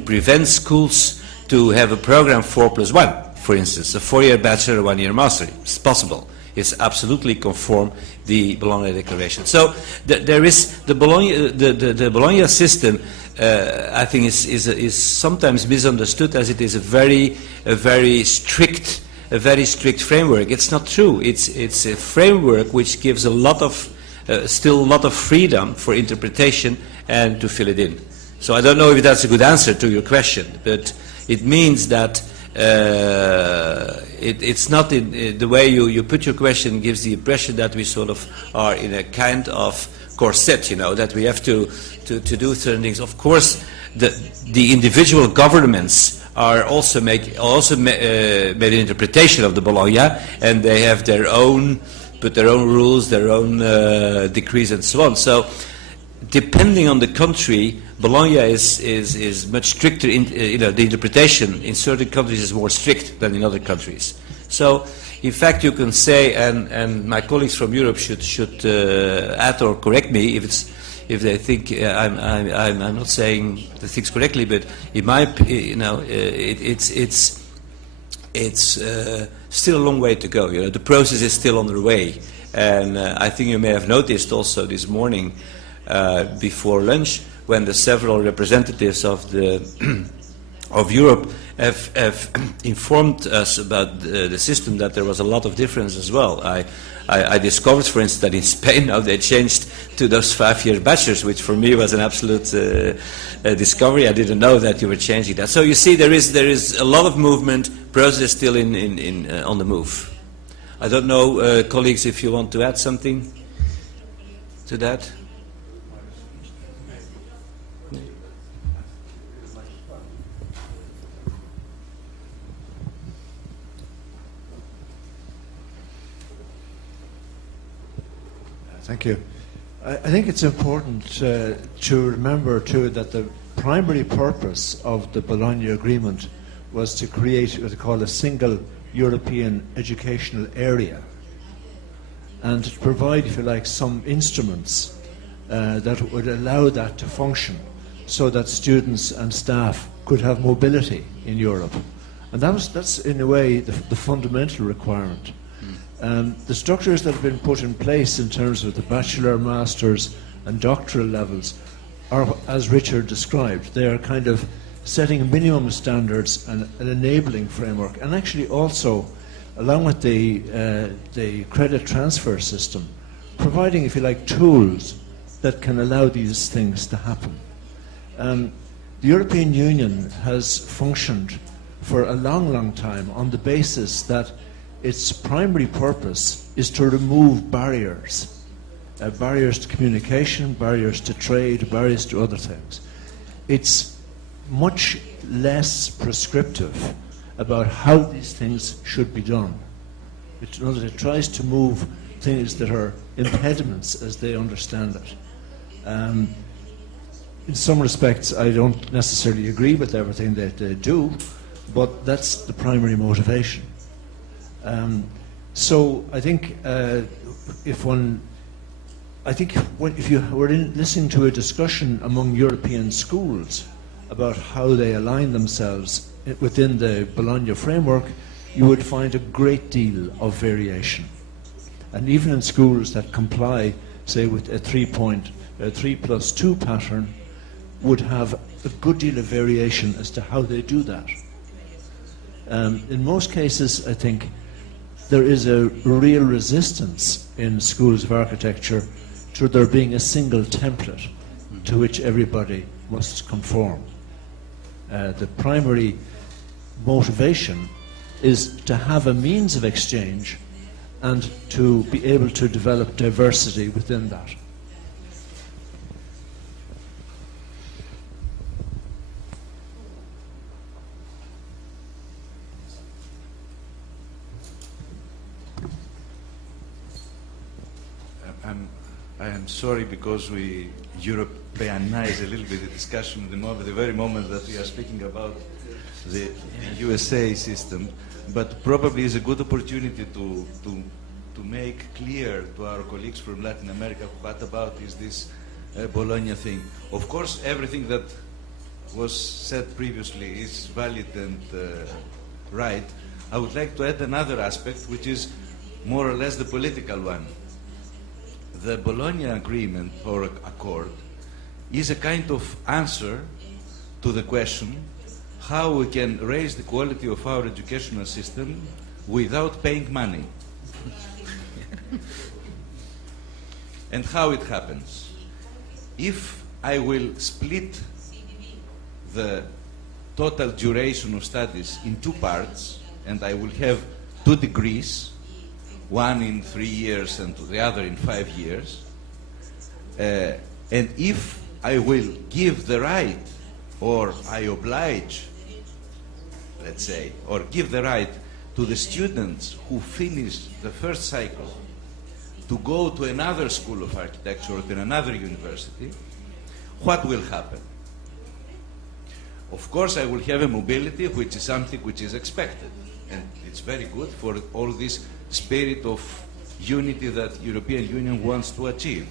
prevents schools to have a program 4+1. For instance, a 4-year bachelor, 1-year master. It's possible. It's absolutely conform the Bologna Declaration. So there is the Bologna system. I think is sometimes misunderstood as it is a very strict framework. It's not true. It's a framework which gives a lot of still a lot of freedom for interpretation and to fill it in. So I don't know if that's a good answer to your question, but it means that it's not in the way you put your question gives the impression that we sort of are in a kind of corset, you know, that we have to do certain things. Of course, the individual governments are also made an interpretation of the Bologna, and they have their own rules, their own decrees, and so on. So, depending on the country, Bologna is much stricter. The interpretation in certain countries is more strict than in other countries. So, in fact, you can say, and my colleagues from Europe should add or correct me if they think I'm not saying the things correctly, but in my it's still a long way to go. You know, the process is still underway, and I think you may have noticed also this morning before lunch when the several representatives of Europe have informed us about the system that there was a lot of difference as well. I discovered, for instance, that in Spain now they changed to those 5-year bachelors, which for me was an absolute discovery. I didn't know that you were changing that. So you see, there is a lot of movement. Process still on the move. I don't know, colleagues, if you want to add something to that. Thank you. I think it's important to remember, too, that the primary purpose of the Bologna Agreement was to create what they call a single European educational area, and to provide, if you like, some instruments that would allow that to function so that students and staff could have mobility in Europe. And that's in a way, the fundamental requirement. The structures that have been put in place in terms of the bachelor, master's and doctoral levels are, as Richard described, they are kind of setting minimum standards and an enabling framework, and actually also, along with the credit transfer system, providing, if you like, tools that can allow these things to happen. The European Union has functioned for a long, long time on the basis that its primary purpose is to remove barriers. Barriers to communication, barriers to trade, barriers to other things. It's much less prescriptive about how these things should be done. It tries to move things that are impediments as they understand it. In some respects, I don't necessarily agree with everything that they do, but that's the primary motivation. So I think if you were listening to a discussion among European schools about how they align themselves within the Bologna framework, you would find a great deal of variation. And even in schools that comply, say, with a 3+2 pattern, would have a good deal of variation as to how they do that. In most cases, I think there is a real resistance in schools of architecture to there being a single template to which everybody must conform. The primary motivation is to have a means of exchange and to be able to develop diversity within that. I am sorry because we Europeanize a little bit the discussion the very moment that we are speaking about the USA system, but probably is a good opportunity to make clear to our colleagues from Latin America what about is this Bologna thing. Of course, everything that was said previously is valid and right. I would like to add another aspect, which is more or less the political one. The Bologna Agreement or Accord is a kind of answer to the question how we can raise the quality of our educational system without paying money. And how it happens. If I will split the total duration of studies in two parts, and I will have 2 degrees, one in 3 years and the other in 5 years, and if I will give the right, or I oblige, let's say, or give the right to the students who finish the first cycle to go to another school of architecture or to another university, what will happen? Of course, I will have a mobility, which is something which is expected, and it's very good for all this spirit of unity that European Union wants to achieve.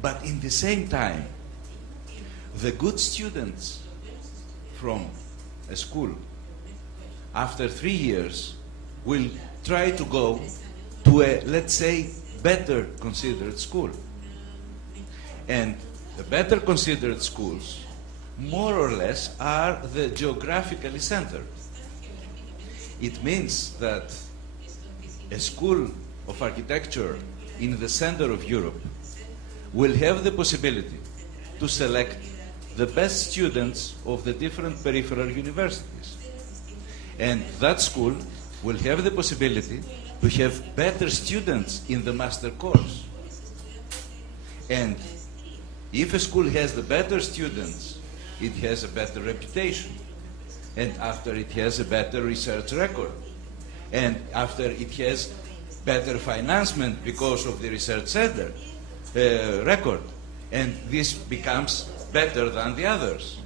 But in the same time, the good students from a school, after 3 years, will try to go to a, let's say, better considered school. And the better considered schools, more or less, are the geographically centered. It means that a school of architecture in the center of Europe will have the possibility to select the best students of the different peripheral universities. And that school will have the possibility to have better students in the master course. And if a school has the better students, it has a better reputation. And after it has a better research record. And after it has better financement because of the research center record. And this becomes better than the others.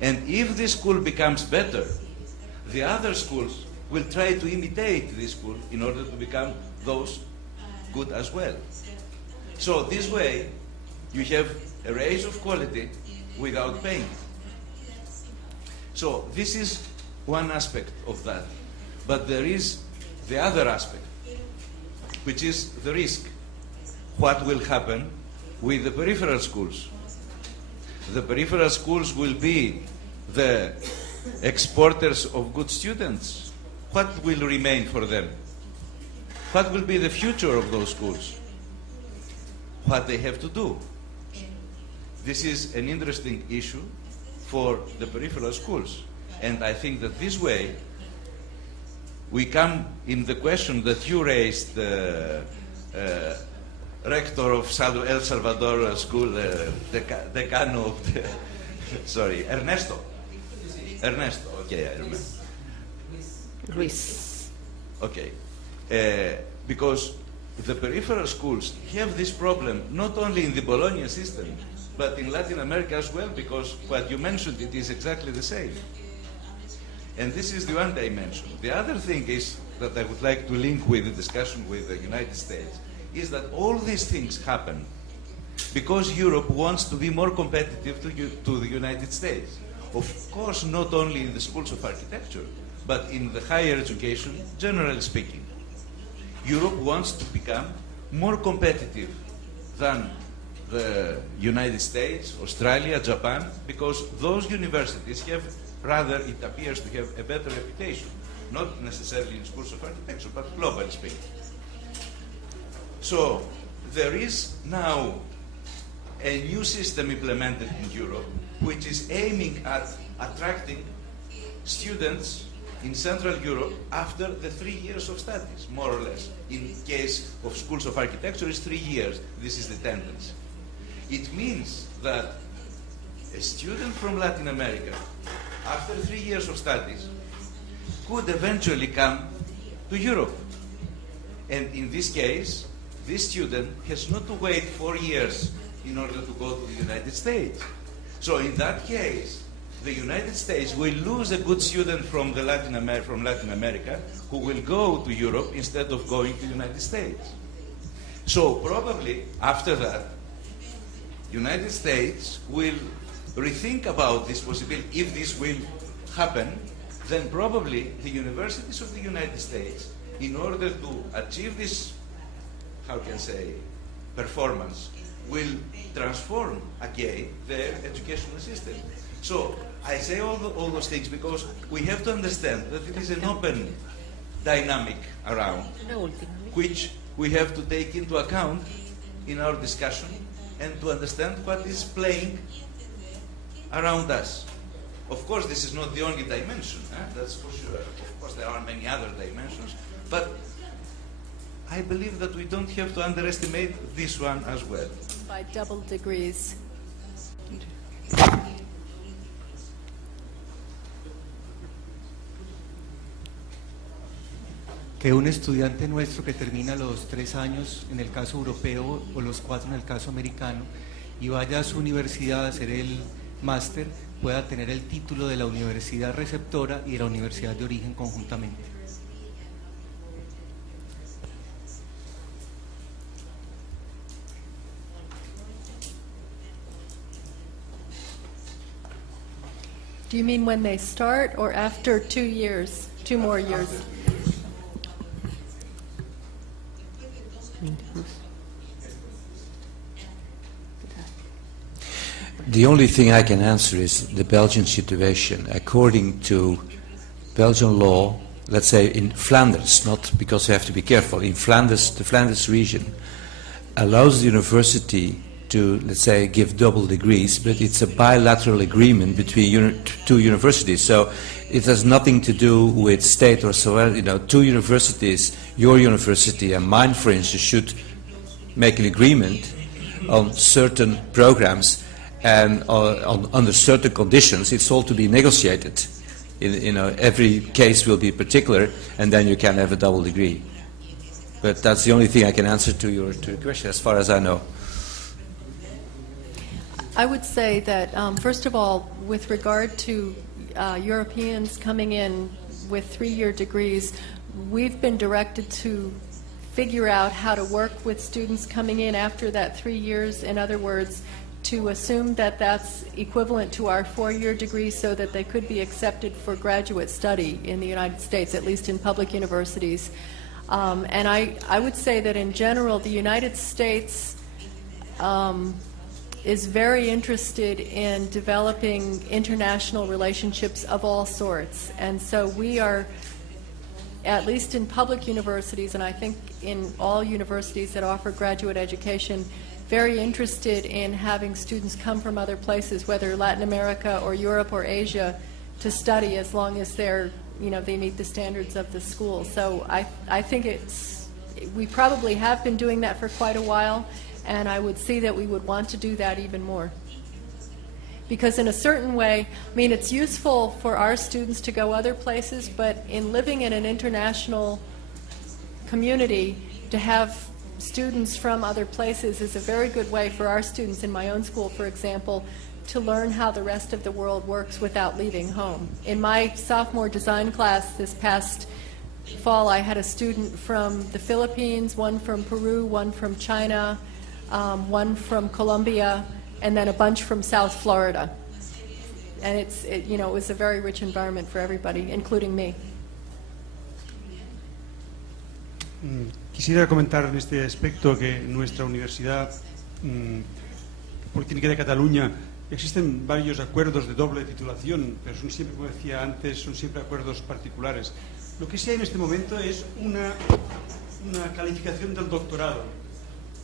And if this school becomes better, the other schools will try to imitate this school in order to become those good as well. So this way, you have a raise of quality without paying. So this is one aspect of that. But there is the other aspect, which is the risk. What will happen with the peripheral schools? The peripheral schools will be the exporters of good students. What will remain for them? What will be the future of those schools? what they have to do. This is an interesting issue for the peripheral schools. And I think that this way we come in the question that you raised, rector of El Salvador School, decano of the, sorry, Ernesto, okay, I remember. Ruiz. Okay, because the peripheral schools have this problem not only in the Bologna system, but in Latin America as well, because what you mentioned, it is exactly the same. And this is the one dimension. The other thing is that I would like to link with the discussion with the United States, is that all these things happen because Europe wants to be more competitive to the United States. Of course, not only in the schools of architecture, but in the higher education, generally speaking. Europe wants to become more competitive than the United States, Australia, Japan, because those universities have, rather it appears to have a better reputation, not necessarily in schools of architecture, but globally speaking. So there is now a new system implemented in Europe which is aiming at attracting students in Central Europe after the 3 years of studies, more or less. In case of schools of architecture, it's 3 years. This is the tendency. It means that a student from Latin America, after 3 years of studies, could eventually come to Europe. And in this case, this student has not to wait 4 years in order to go to the United States. So in that case, the United States will lose a good student from Latin America who will go to Europe instead of going to the United States. So probably after that, United States will rethink about this possibility. If this will happen, then probably the universities of the United States, in order to achieve this, how can I say, performance, will transform again their educational system. So I say all those things because we have to understand that it is an open dynamic around, which we have to take into account in our discussion and to understand what is playing around us. Of course, this is not the only dimension, that's for sure. Of course, there are many other dimensions, but I believe that we don't have to underestimate this one as well. By double degrees. Que un estudiante nuestro que termina los 3 años en el caso europeo o los 4 en el caso americano y vaya a su universidad a hacer el máster pueda tener el título de la universidad receptora y de la universidad de origen conjuntamente. Do you mean when they start or after 2 years, 2 more years? The only thing I can answer is the Belgian situation. According to Belgian law, let's say in Flanders, not because you have to be careful, in Flanders, the Flanders region allows the university to, let's say, give double degrees, but it's a bilateral agreement between 2 universities. So it has nothing to do with state or so. You know, 2 universities, your university and mine, for instance, should make an agreement on certain programs and under certain conditions. It's all to be negotiated. Every case will be particular, and then you can have a double degree. But that's the only thing I can answer to your question, as far as I know. I would say that, first of all, with regard to Europeans coming in with 3-year degrees, we've been directed to figure out how to work with students coming in after that 3 years. In other words, to assume that that's equivalent to our 4-year degree so that they could be accepted for graduate study in the United States, at least in public universities. And I would say that in general, the United States is very interested in developing international relationships of all sorts. And so we are at least in public universities, and I think in all universities that offer graduate education, very interested in having students come from other places, whether Latin America or Europe or Asia, to study as long as they're, they meet the standards of the school. So I think we probably have been doing that for quite a while, and I would see that we would want to do that even more. Because in a certain way, it's useful for our students to go other places, but in living in an international community, to have students from other places is a very good way for our students in my own school, for example, to learn how the rest of the world works without leaving home. In my sophomore design class this past fall, I had a student from the Philippines, one from Peru, one from China, one from Colombia, and then a bunch from South Florida. And it was a very rich environment for everybody, including me. Quisiera comentar en este aspecto que en nuestra universidad Politécnica de Cataluña existen varios acuerdos de doble titulación, pero son siempre, como decía antes, son siempre acuerdos particulares. Lo que sí hay en este momento es una calificación del doctorado.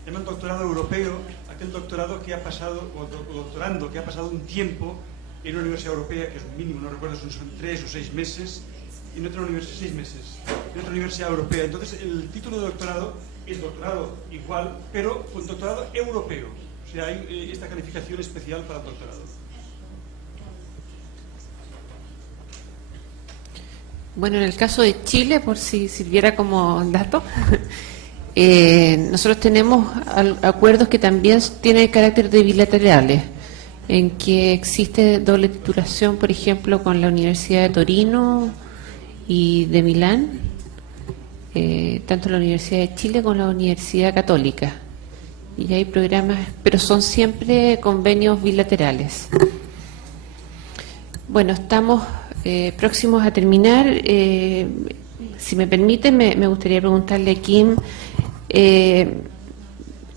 Llaman doctorado europeo aquel doctorado que ha pasado, o doctorando que ha pasado un tiempo en una universidad europea, que es un mínimo, no recuerdo, son 3 o 6 meses, y en otra universidad 6 meses, en otra universidad europea. Entonces el título de doctorado es doctorado igual, pero con doctorado europeo. O sea, hay esta calificación especial para el doctorado. Bueno, en el caso de Chile, por si sirviera como dato, nosotros tenemos acuerdos que también tienen carácter de bilaterales, en que existe doble titulación, por ejemplo, con la Universidad de Torino y de Milán, tanto la Universidad de Chile como la Universidad Católica. Y hay programas, pero son siempre convenios bilaterales. Bueno, estamos próximos a terminar. Si me permite, me gustaría preguntarle a Kim,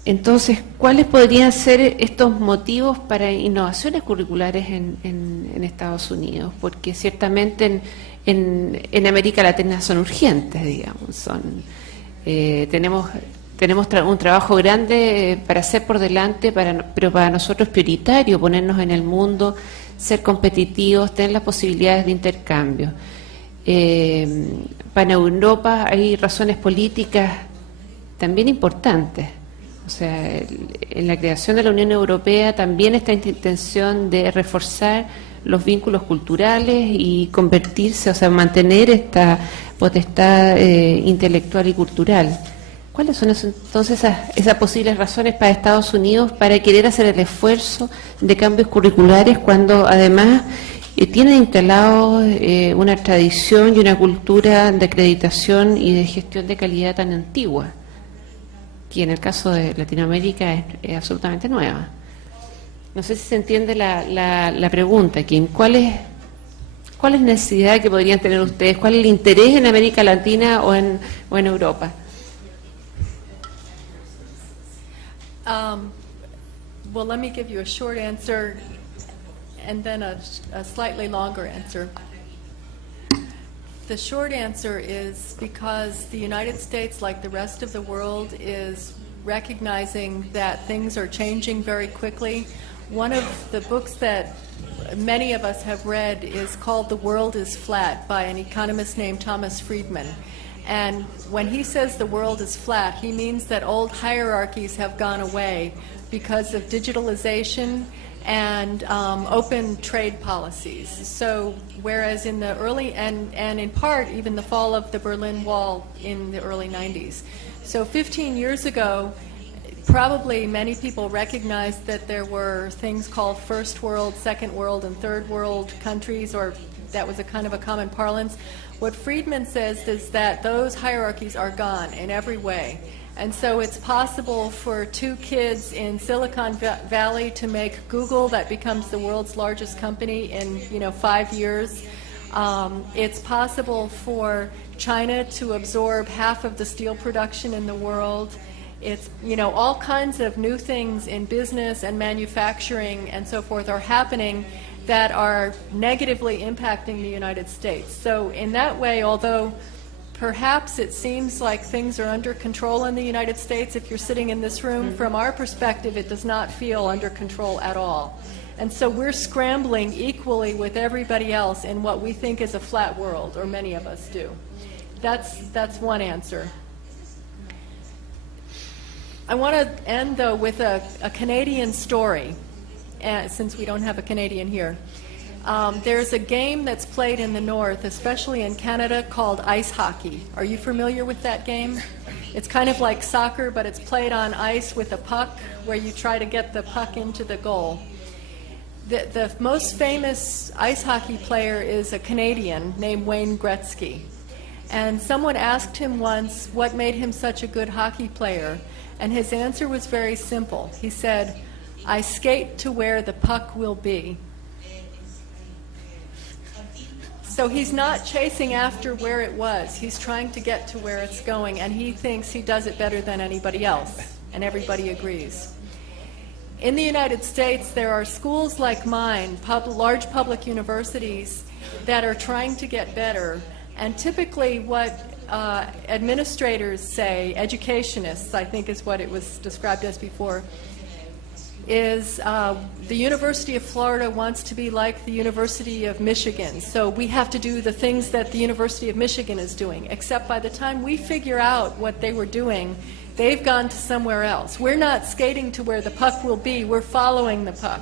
entonces, ¿cuáles podrían ser estos motivos para innovaciones curriculares en Estados Unidos? Porque ciertamente en América Latina son urgentes, digamos. Tenemos un trabajo grande para hacer por delante, pero para nosotros es prioritario ponernos en el mundo, ser competitivos, tener las posibilidades de intercambio. Para Europa hay razones políticas también importantes. O sea, en la creación de la Unión Europea también está esta intención de reforzar los vínculos culturales y convertirse, o sea, mantener esta potestad intelectual y cultural. ¿Cuáles son entonces esas posibles razones para Estados Unidos para querer hacer el esfuerzo de cambios curriculares cuando además tienen instalado una tradición y una cultura de acreditación y de gestión de calidad tan antigua, que en el caso de Latinoamérica es absolutamente nueva? No sé si se entiende la pregunta, Kim. ¿Cuál es la necesidad que podrían tener ustedes? ¿Cuál es el interés en América Latina o en Europa? Well, let me give you a short answer and then a slightly longer answer. The short answer is because the United States, like the rest of the world, is recognizing that things are changing very quickly. One of the books that many of us have read is called The World is Flat by an economist named Thomas Friedman. And when he says the world is flat, he means that old hierarchies have gone away because of digitalization and open trade policies. So whereas in the early, and in part even the fall of the Berlin Wall in the early 90s. So 15 years ago, probably many people recognized that there were things called first world, second world, and third world countries, or that was a kind of a common parlance. What Friedman says is that those hierarchies are gone in every way. And so it's possible for 2 kids in Silicon Valley to make Google that becomes the world's largest company in 5 years. It's possible for China to absorb half of the steel production in the world. It's, all kinds of new things in business and manufacturing and so forth are happening that are negatively impacting the United States. So in that way, although perhaps it seems like things are under control in the United States if you're sitting in this room. From our perspective, it does not feel under control at all. And so we're scrambling equally with everybody else in what we think is a flat world, or many of us do. That's one answer. I want to end, though, with a Canadian story, since we don't have a Canadian here. There's a game that's played in the north, especially in Canada, called ice hockey. Are you familiar with that game? It's kind of like soccer, but it's played on ice with a puck, where you try to get the puck into the goal. The most famous ice hockey player is a Canadian named Wayne Gretzky. And someone asked him once what made him such a good hockey player, and his answer was very simple. He said, "I skate to where the puck will be." So he's not chasing after where it was. He's trying to get to where it's going, and he thinks he does it better than anybody else, and everybody agrees. In the United States, there are schools like mine, large public universities, that are trying to get better. And typically what administrators say, educationists, I think is what it was described as before, is the University of Florida wants to be like the University of Michigan. So we have to do the things that the University of Michigan is doing, except by the time we figure out what they were doing, they've gone to somewhere else. We're not skating to where the puck will be, we're following the puck.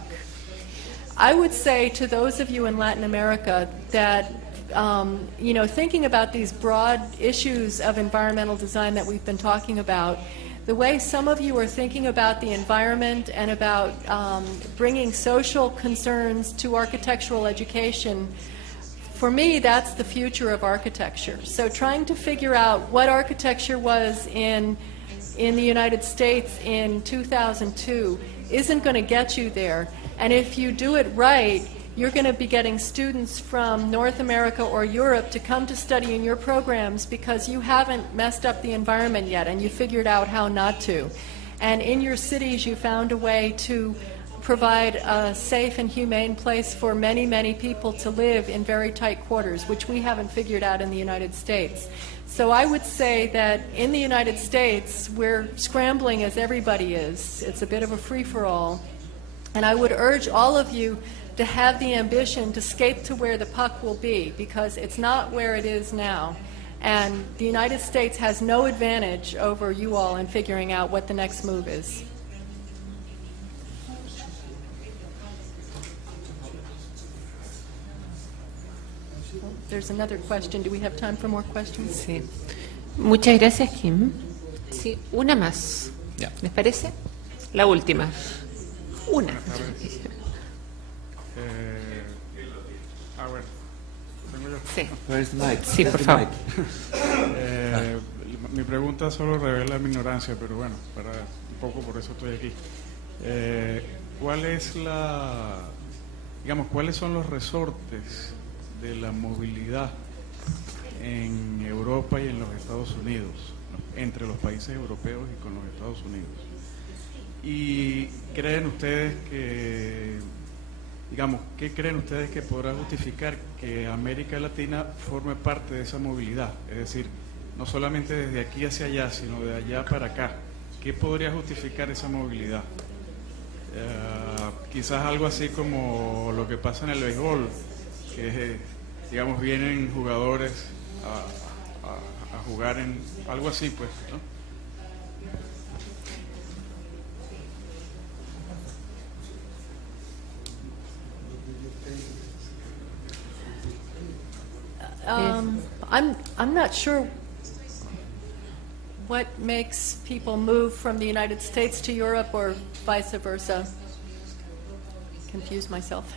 I would say to those of you in Latin America that thinking about these broad issues of environmental design that we've been talking about, the way some of you are thinking about the environment and about bringing social concerns to architectural education, for me, that's the future of architecture. So trying to figure out what architecture was in the United States in 2002 isn't going to get you there. And if you do it right, you're going to be getting students from North America or Europe to come to study in your programs because you haven't messed up the environment yet and you figured out how not to. And in your cities, you found a way to provide a safe and humane place for many, many people to live in very tight quarters, which we haven't figured out in the United States. So I would say that in the United States, we're scrambling as everybody is. It's a bit of a free-for-all. And I would urge all of you to have the ambition to skate to where the puck will be, because it's not where it is now. And the United States has no advantage over you all in figuring out what the next move is. There's another question. Do we have time for more questions? Sí. Muchas gracias, Kim. Sí, una más. Yeah. ¿Les parece? La última. Una. Bueno, tengo yo. Sí. Where's the mic? Sí, Get por the favor. mic. Mi pregunta solo revela mi ignorancia, pero bueno, para un poco por eso estoy aquí. ¿Cuáles son los resortes de la movilidad en Europa y en los Estados Unidos, entre los países europeos y con los Estados Unidos? ¿Y creen ustedes qué creen ustedes que podrá justificar que América Latina forme parte de esa movilidad? Es decir, no solamente desde aquí hacia allá, sino de allá para acá. ¿Qué podría justificar esa movilidad? Quizás algo así como lo que pasa en el béisbol, que vienen jugadores a jugar en algo así, pues, ¿no? I'm not sure what makes people move from the United States to Europe or vice versa. Confused myself.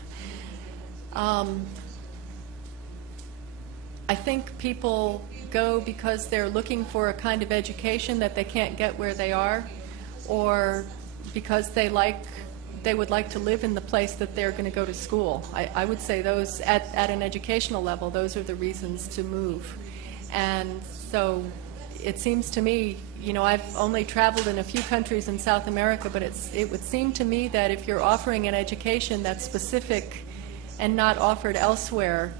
I think people go because they're looking for a kind of education that they can't get where they are, or because they would like to live in the place that they're going to go to school. I would say those, at an educational level, those are the reasons to move. And so it seems to me, I've only traveled in a few countries in South America, but it would seem to me that if you're offering an education that's specific and not offered elsewhere,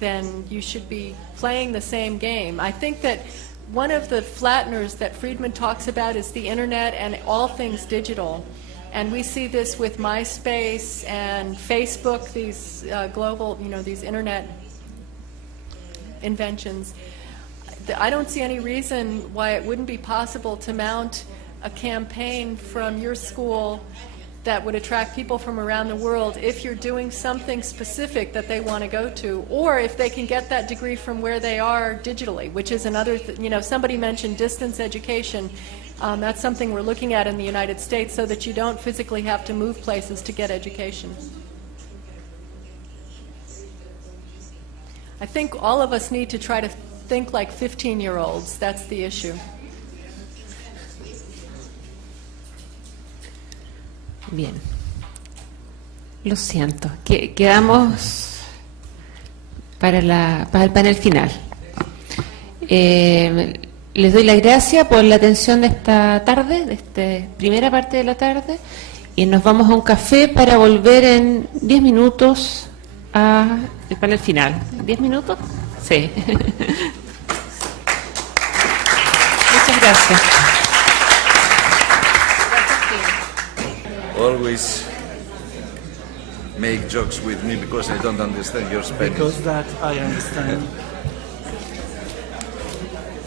then you should be playing the same game. I think that one of the flatteners that Friedman talks about is the internet and all things digital. And we see this with MySpace and Facebook, these global, these internet inventions. I don't see any reason why it wouldn't be possible to mount a campaign from your school that would attract people from around the world if you're doing something specific that they want to go to, or if they can get that degree from where they are digitally, which is another, somebody mentioned distance education. That's something we're looking at in the United States so that you don't physically have to move places to get education. I think all of us need to try to think like 15-year-olds. That's the issue. Bien. Lo siento. Quedamos para el panel final. Les doy las gracias por la atención de esta tarde, de esta primera parte de la tarde, y nos vamos a un café para volver en 10 minutos al panel final. ¿10 minutos? Sí. Muchas gracias. Always make jokes with me because I don't understand your Spanish. Because that I understand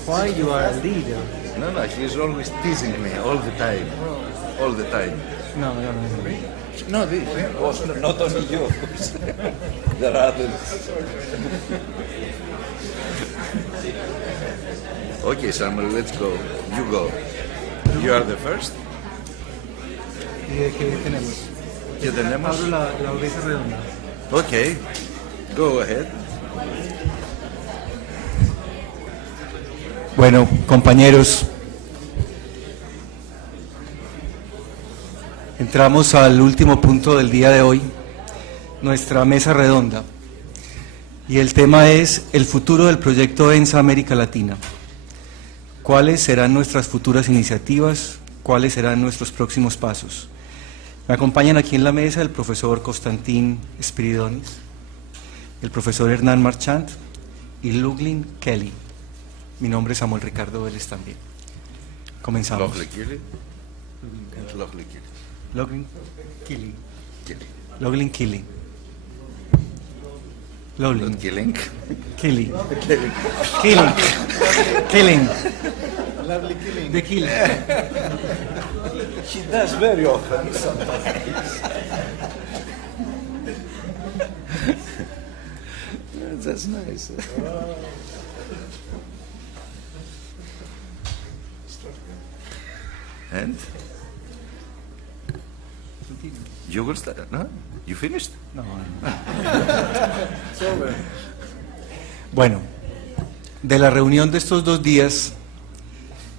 why you are a leader. No, he's always teasing me all the time. All the time. No. No, not only you, of course. There are others. Okay, Samuel, let's go. You go. You are the first. ¿Y qué tenemos? ¿Qué tenemos? Abro la mesa redonda. Okay, go ahead. Bueno, compañeros, entramos al último punto del día de hoy, nuestra mesa redonda, y el tema es el futuro del proyecto Enhsa América Latina. ¿Cuáles serán nuestras futuras iniciativas? ¿Cuáles serán nuestros próximos pasos? Me acompañan aquí en la mesa el profesor Constantin Spiridonis, el profesor Hernán Marchand y Luglin Kelly. Mi nombre es Samuel Ricardo Vélez también. Comenzamos. Lovely Kelly. Lovely Kelly. Luglin Kelly. Kelly. Luglin Kelly. Not killing. Kelly. Killing. Killing. Killing. Lovely killing. The killing. She does very often sometimes. That's nice. And? You will start, no? You finished? No. Bueno, de la reunión de estos 2 días,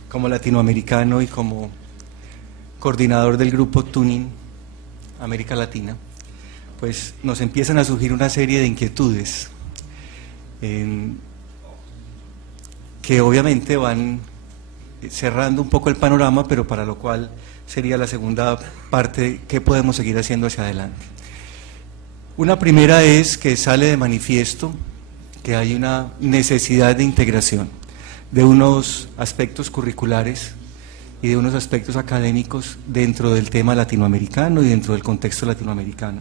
como latinoamericano y como coordinador del grupo Tuning América Latina, pues nos empiezan a surgir una serie de inquietudes que obviamente van cerrando un poco el panorama, pero para lo cual sería la segunda parte que podemos seguir haciendo hacia adelante. Una primera es que sale de manifiesto que hay una necesidad de integración de unos aspectos curriculares y de unos aspectos académicos dentro del tema latinoamericano y dentro del contexto latinoamericano,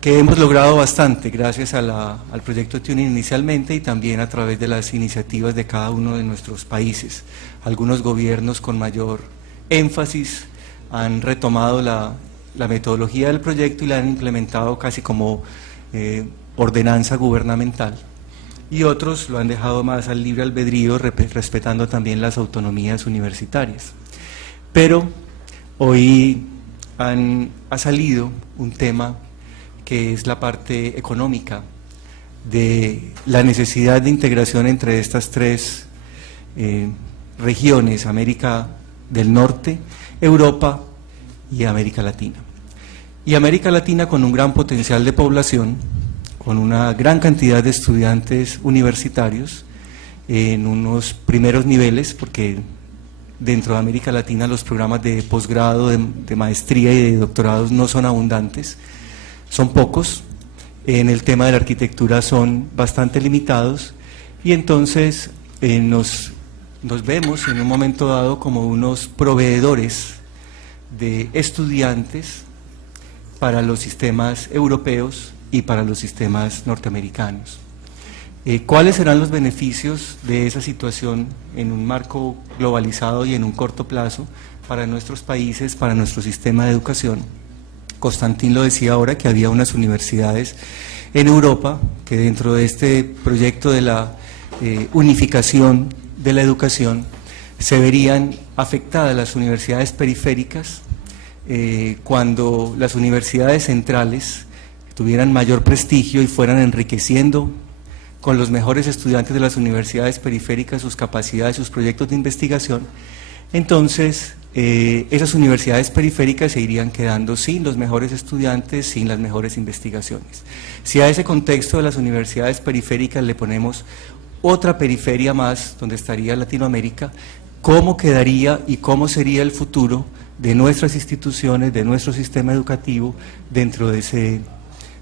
que hemos logrado bastante gracias al proyecto Tuning inicialmente y también a través de las iniciativas de cada uno de nuestros países. Algunos gobiernos con mayor énfasis han retomado la metodología del proyecto y la han implementado casi como ordenanza gubernamental, y otros lo han dejado más al libre albedrío, respetando también las autonomías universitarias. Pero hoy ha salido un tema que es la parte económica de la necesidad de integración entre estas 3 regiones, América del Norte, Europa y América Latina. Y América Latina con un gran potencial de población, con una gran cantidad de estudiantes universitarios en unos primeros niveles, porque dentro de América Latina los programas de posgrado, de maestría y de doctorados no son abundantes, son pocos, en el tema de la arquitectura son bastante limitados, y entonces nos vemos en un momento dado como unos proveedores de estudiantes para los sistemas europeos y para los sistemas norteamericanos. ¿Cuáles serán los beneficios de esa situación en un marco globalizado y en un corto plazo para nuestros países, para nuestro sistema de educación? Constantín lo decía ahora, que había unas universidades en Europa que dentro de este proyecto de la unificación de la educación se verían afectadas las universidades periféricas cuando las universidades centrales tuvieran mayor prestigio y fueran enriqueciendo con los mejores estudiantes de las universidades periféricas sus capacidades, sus proyectos de investigación. Entonces esas universidades periféricas se irían quedando sin los mejores estudiantes, sin las mejores investigaciones. Si a ese contexto de las universidades periféricas le ponemos otra periferia más, donde estaría Latinoamérica, ¿cómo quedaría y cómo sería el futuro de nuestras instituciones, de nuestro sistema educativo dentro de ese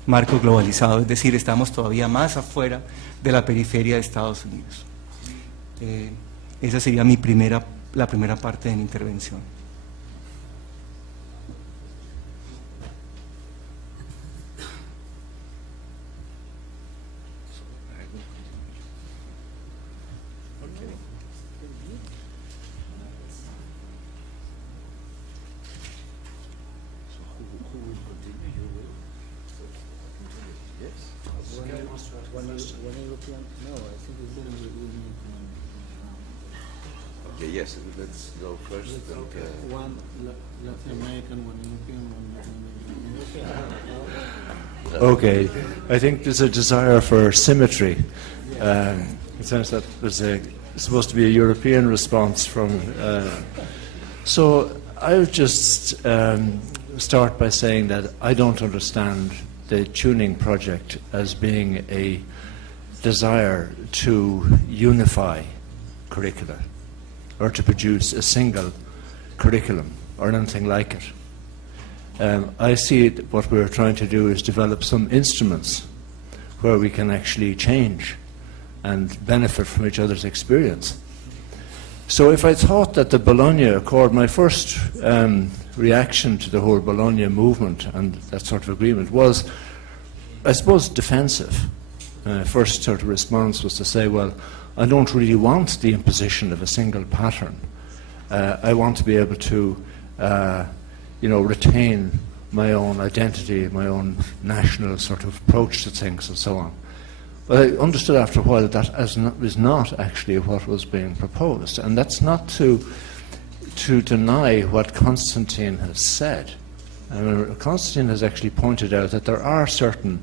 marco globalizado? Es decir, estamos todavía más afuera de la periferia de Estados Unidos. Esa sería la primera parte de mi intervención. Okay, yes, let's go first. One Latin American, one European, one Okay, I think there's a desire for symmetry. In the sense that there's supposed to be a European response from. So I would just start by saying that I don't understand the tuning project as being a desire to unify curricula or to produce a single curriculum or anything like it. I see what we're trying to do is develop some instruments where we can actually change and benefit from each other's experience. So if I thought that the Bologna Accord, my first reaction to the whole Bologna movement and that sort of agreement was, I suppose, defensive. First sort of response was to say, well, I don't really want the imposition of a single pattern. I want to be able to, retain my own identity, my own national sort of approach to things and so on. But I understood after a while that is not actually what was being proposed. And that's not to deny what Constantine has said. Constantine has actually pointed out that there are certain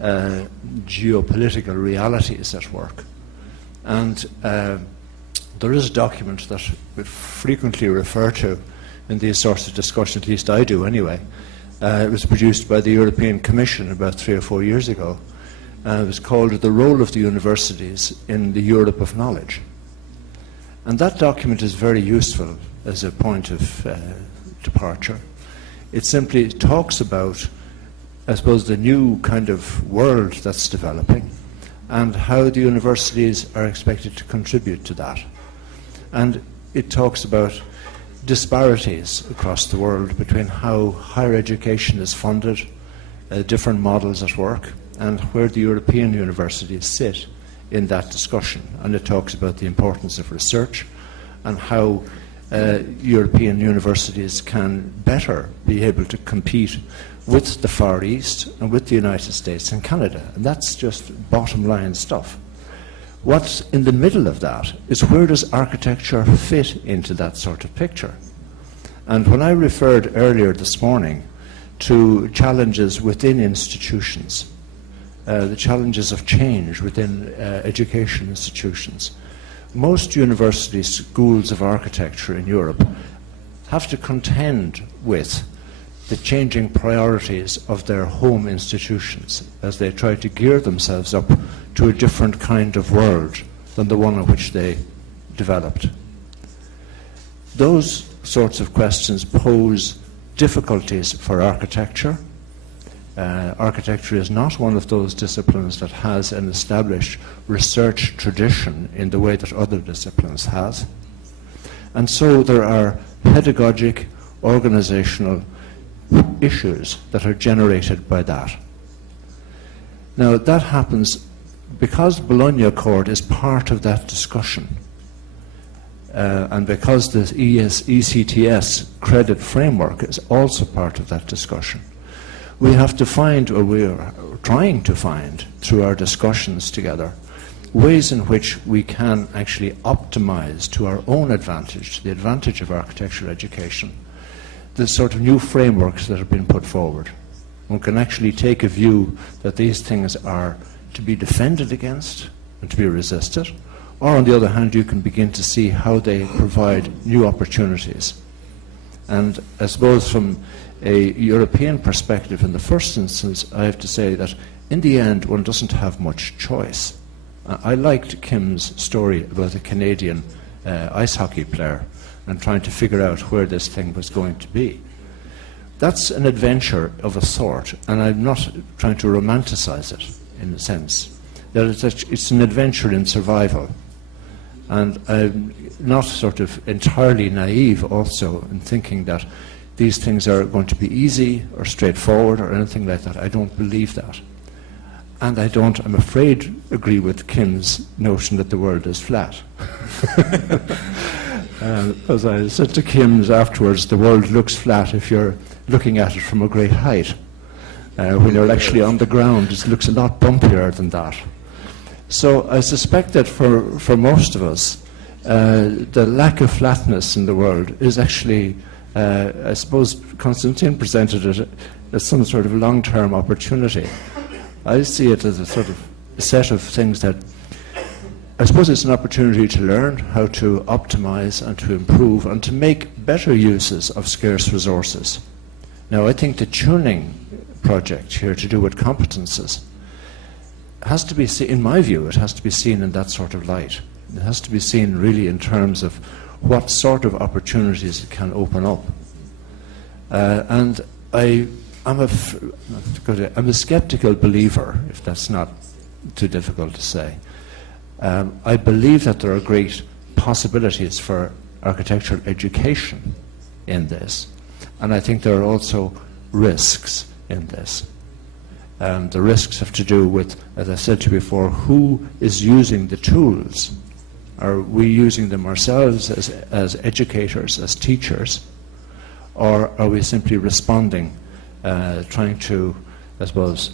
geopolitical realities at work. And there is a document that we frequently refer to in these sorts of discussions, at least I do anyway. It was produced by the European Commission about 3 or 4 years ago. It was called The Role of the Universities in the Europe of Knowledge. And that document is very useful as a point of departure. It simply talks about, I suppose, the new kind of world that's developing and how the universities are expected to contribute to that. And it talks about disparities across the world between how higher education is funded, different models at work, and where the European universities sit in that discussion. And it talks about the importance of research and how European universities can better be able to compete with the Far East and with the United States and Canada. And that's just bottom line stuff. What's in the middle of that is, where does architecture fit into that sort of picture? And when I referred earlier this morning to challenges within institutions, the challenges of change within education institutions, most university schools of architecture in Europe have to contend with the changing priorities of their home institutions as they try to gear themselves up to a different kind of world than the one in which they developed. Those sorts of questions pose difficulties for architecture, Architecture is not one of those disciplines that has an established research tradition in the way that other disciplines has. And so there are pedagogic, organizational issues that are generated by that. Now that happens because the Bologna Accord is part of that discussion, and because the ECTS credit framework is also part of that discussion. We have to find, or we are trying to find, through our discussions together, ways in which we can actually optimize to our own advantage, to the advantage of architectural education, the sort of new frameworks that have been put forward. One can actually take a view that these things are to be defended against and to be resisted, or on the other hand, you can begin to see how they provide new opportunities. And I suppose from a European perspective, in the first instance, I have to say that in the end, one doesn't have much choice. I liked Kim's story about the Canadian ice hockey player and trying to figure out where this thing was going to be. That's an adventure of a sort, and I'm not trying to romanticize it in a sense. That it's an adventure in survival. And I'm not sort of entirely naive also in thinking that these things are going to be easy or straightforward or anything like that. I don't believe that. And I don't, I'm afraid, agree with Kim's notion that the world is flat. As I said to Kim's afterwards, the world looks flat if you're looking at it from a great height. When you're actually on the ground, it looks a lot bumpier than that. So I suspect that for most of us, the lack of flatness in the world is actually, I suppose Constantine presented it as some sort of long-term opportunity. I see it as a sort of set of things that, I suppose it's an opportunity to learn how to optimize and to improve and to make better uses of scarce resources. Now I think the tuning project here to do with competences has to be seen, in my view, it has to be seen in that sort of light. It has to be seen really in terms of what sort of opportunities it can open up. And I'm a skeptical believer, if that's not too difficult to say. I believe that there are great possibilities for architectural education in this, and I think there are also risks in this. The risks have to do with, as I said to you before, who is using the tools. Are we using them ourselves as educators, as teachers, or are we simply responding, trying to, I suppose,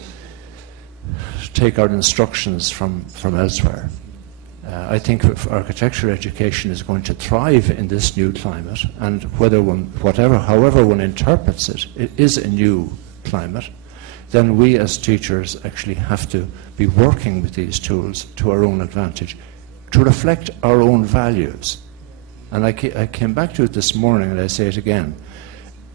take our instructions from elsewhere? I think if architectural education is going to thrive in this new climate, and however one interprets it, it is a new climate, then we as teachers actually have to be working with these tools to our own advantage, to reflect our own values. And I came back to it this morning, and I say it again.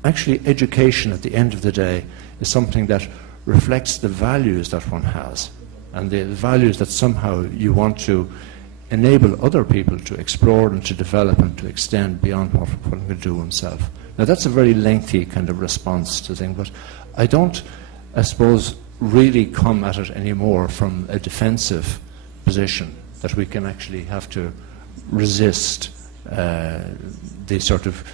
Actually, education at the end of the day is something that reflects the values that one has, and the values that somehow you want to enable other people to explore and to develop and to extend beyond what one can do himself. Now that's a very lengthy kind of response to things, but I don't, I suppose, really come at it anymore from a defensive position that we can actually have to resist these sort of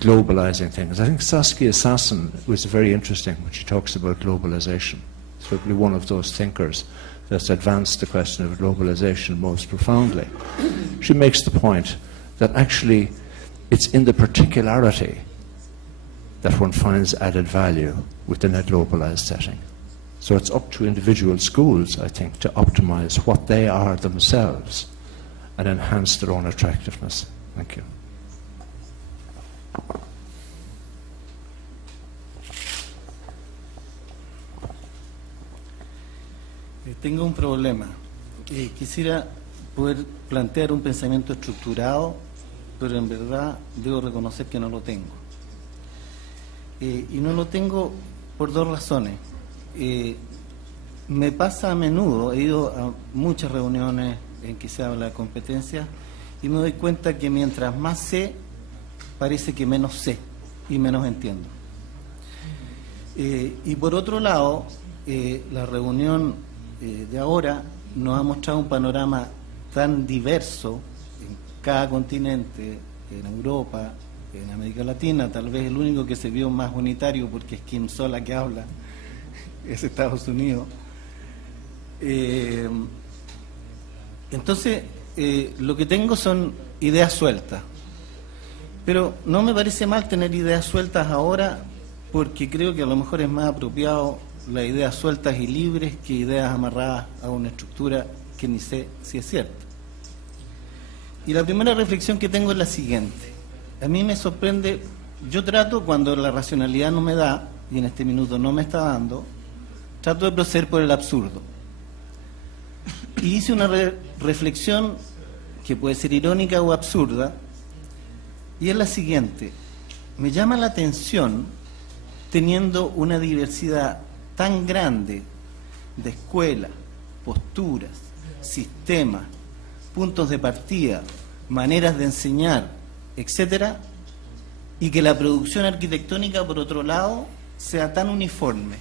globalizing things. I think Saskia Sassen was very interesting when she talks about globalization. It's probably one of those thinkers that's advanced the question of globalization most profoundly. She makes the point that actually it's in the particularity that one finds added value within a globalized setting. So it's up to individual schools, I think, to optimize what they are themselves and enhance their own attractiveness. Thank you. Tengo un problema. Quisiera poder plantear un pensamiento estructurado, pero en verdad debo reconocer que no lo tengo. Y no lo tengo por dos razones. Me pasa a menudo, he ido a muchas reuniones en que se habla de competencia y me doy cuenta que mientras más sé, parece que menos sé y menos entiendo. Y por otro lado, la reunión de ahora nos ha mostrado un panorama tan diverso en cada continente, en Europa, en América Latina. Tal vez el único que se vio más unitario, porque es Kim sola que habla, es Estados Unidos. Entonces, lo que tengo son ideas sueltas. Pero no me parece mal tener ideas sueltas ahora, porque creo que a lo mejor es más apropiado las ideas sueltas y libres que ideas amarradas a una estructura que ni sé si es cierta. Y la primera reflexión que tengo es la siguiente. A mí me sorprende, yo trato cuando la racionalidad no me da, y en este minuto no me está dando, trato de proceder por el absurdo. Y hice una reflexión que puede ser irónica o absurda, y es la siguiente. Me llama la atención, teniendo una diversidad tan grande de escuelas, posturas, sistemas, puntos de partida, maneras de enseñar, etcétera, y que la producción arquitectónica, por otro lado, sea tan uniforme.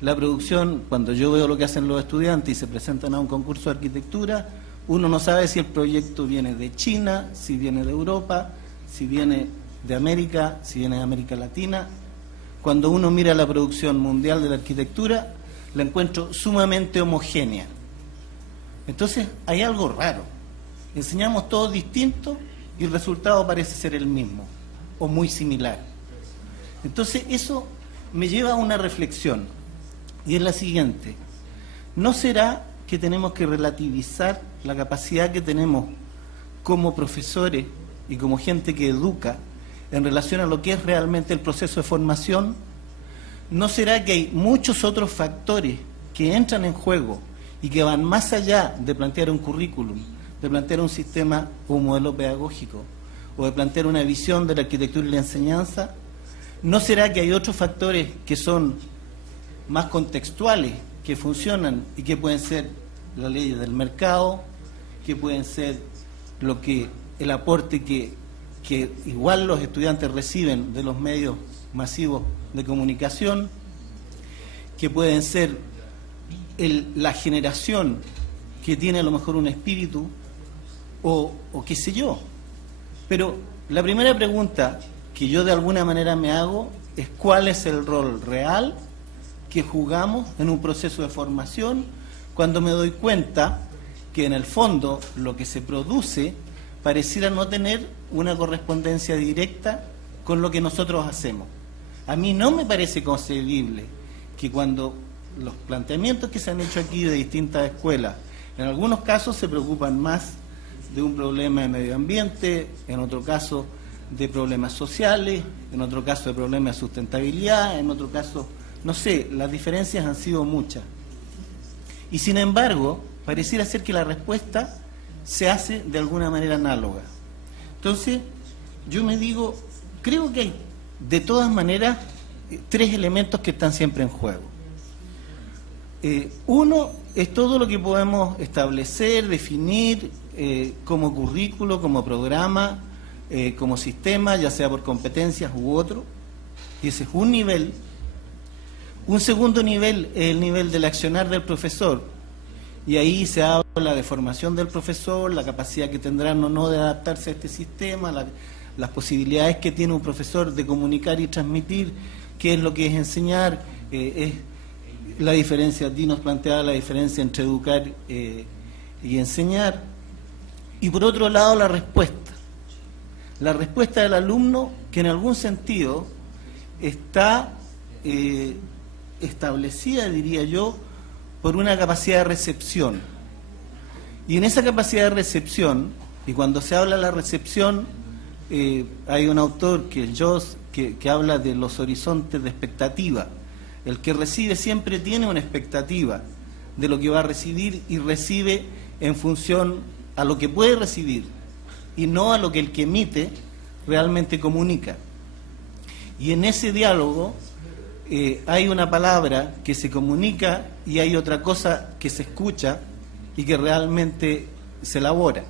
La producción, cuando yo veo lo que hacen los estudiantes y se presentan a un concurso de arquitectura, uno no sabe si el proyecto viene de China, si viene de Europa, si viene de América, si viene de América Latina. Cuando uno mira la producción mundial de la arquitectura, la encuentro sumamente homogénea. Entonces, hay algo raro. Enseñamos todos distintos y el resultado parece ser el mismo, o muy similar. Entonces, eso me lleva a una reflexión, y es la siguiente. ¿No será que tenemos que relativizar la capacidad que tenemos como profesores y como gente que educa en relación a lo que es realmente el proceso de formación? ¿No será que hay muchos otros factores que entran en juego y que van más allá de plantear un currículum, de plantear un sistema o un modelo pedagógico, o de plantear una visión de la arquitectura y la enseñanza? ¿No será que hay otros factores que son más contextuales, que funcionan y que pueden ser las leyes del mercado, que pueden ser lo que el aporte que igual los estudiantes reciben de los medios masivos de comunicación, que pueden ser la generación que tiene a lo mejor un espíritu, o qué sé yo? Pero la primera pregunta que yo de alguna manera me hago es cuál es el rol real que jugamos en un proceso de formación, cuando me doy cuenta que en el fondo lo que se produce pareciera no tener una correspondencia directa con lo que nosotros hacemos. A mí no me parece concebible que cuando los planteamientos que se han hecho aquí de distintas escuelas, en algunos casos se preocupan más de un problema de medio ambiente, en otro caso de problemas sociales, en otro caso de problemas de sustentabilidad, en otro caso, no sé, las diferencias han sido muchas. Y sin embargo, pareciera ser que la respuesta se hace de alguna manera análoga. Entonces, yo me digo, creo que hay de todas maneras tres elementos que están siempre en juego. Uno es todo lo que podemos establecer, definir como currículo, como programa, como sistema, ya sea por competencias u otro, y ese es un nivel. Un segundo nivel es el nivel del accionar del profesor, y ahí se habla de formación del profesor, la capacidad que tendrán o no de adaptarse a este sistema, las posibilidades que tiene un profesor de comunicar y transmitir, qué es lo que es enseñar, es la diferencia, Di nos planteaba la diferencia entre educar y enseñar. Y por otro lado, la respuesta del alumno, que en algún sentido está establecida, diría yo, por una capacidad de recepción. Y en esa capacidad de recepción, y cuando se habla de la recepción, hay un autor que es Joss, que habla de los horizontes de expectativa. El que recibe siempre tiene una expectativa de lo que va a recibir y recibe en función a lo que puede recibir y no a lo que el que emite realmente comunica. Y en ese diálogo hay una palabra que se comunica y hay otra cosa que se escucha y que realmente se elabora.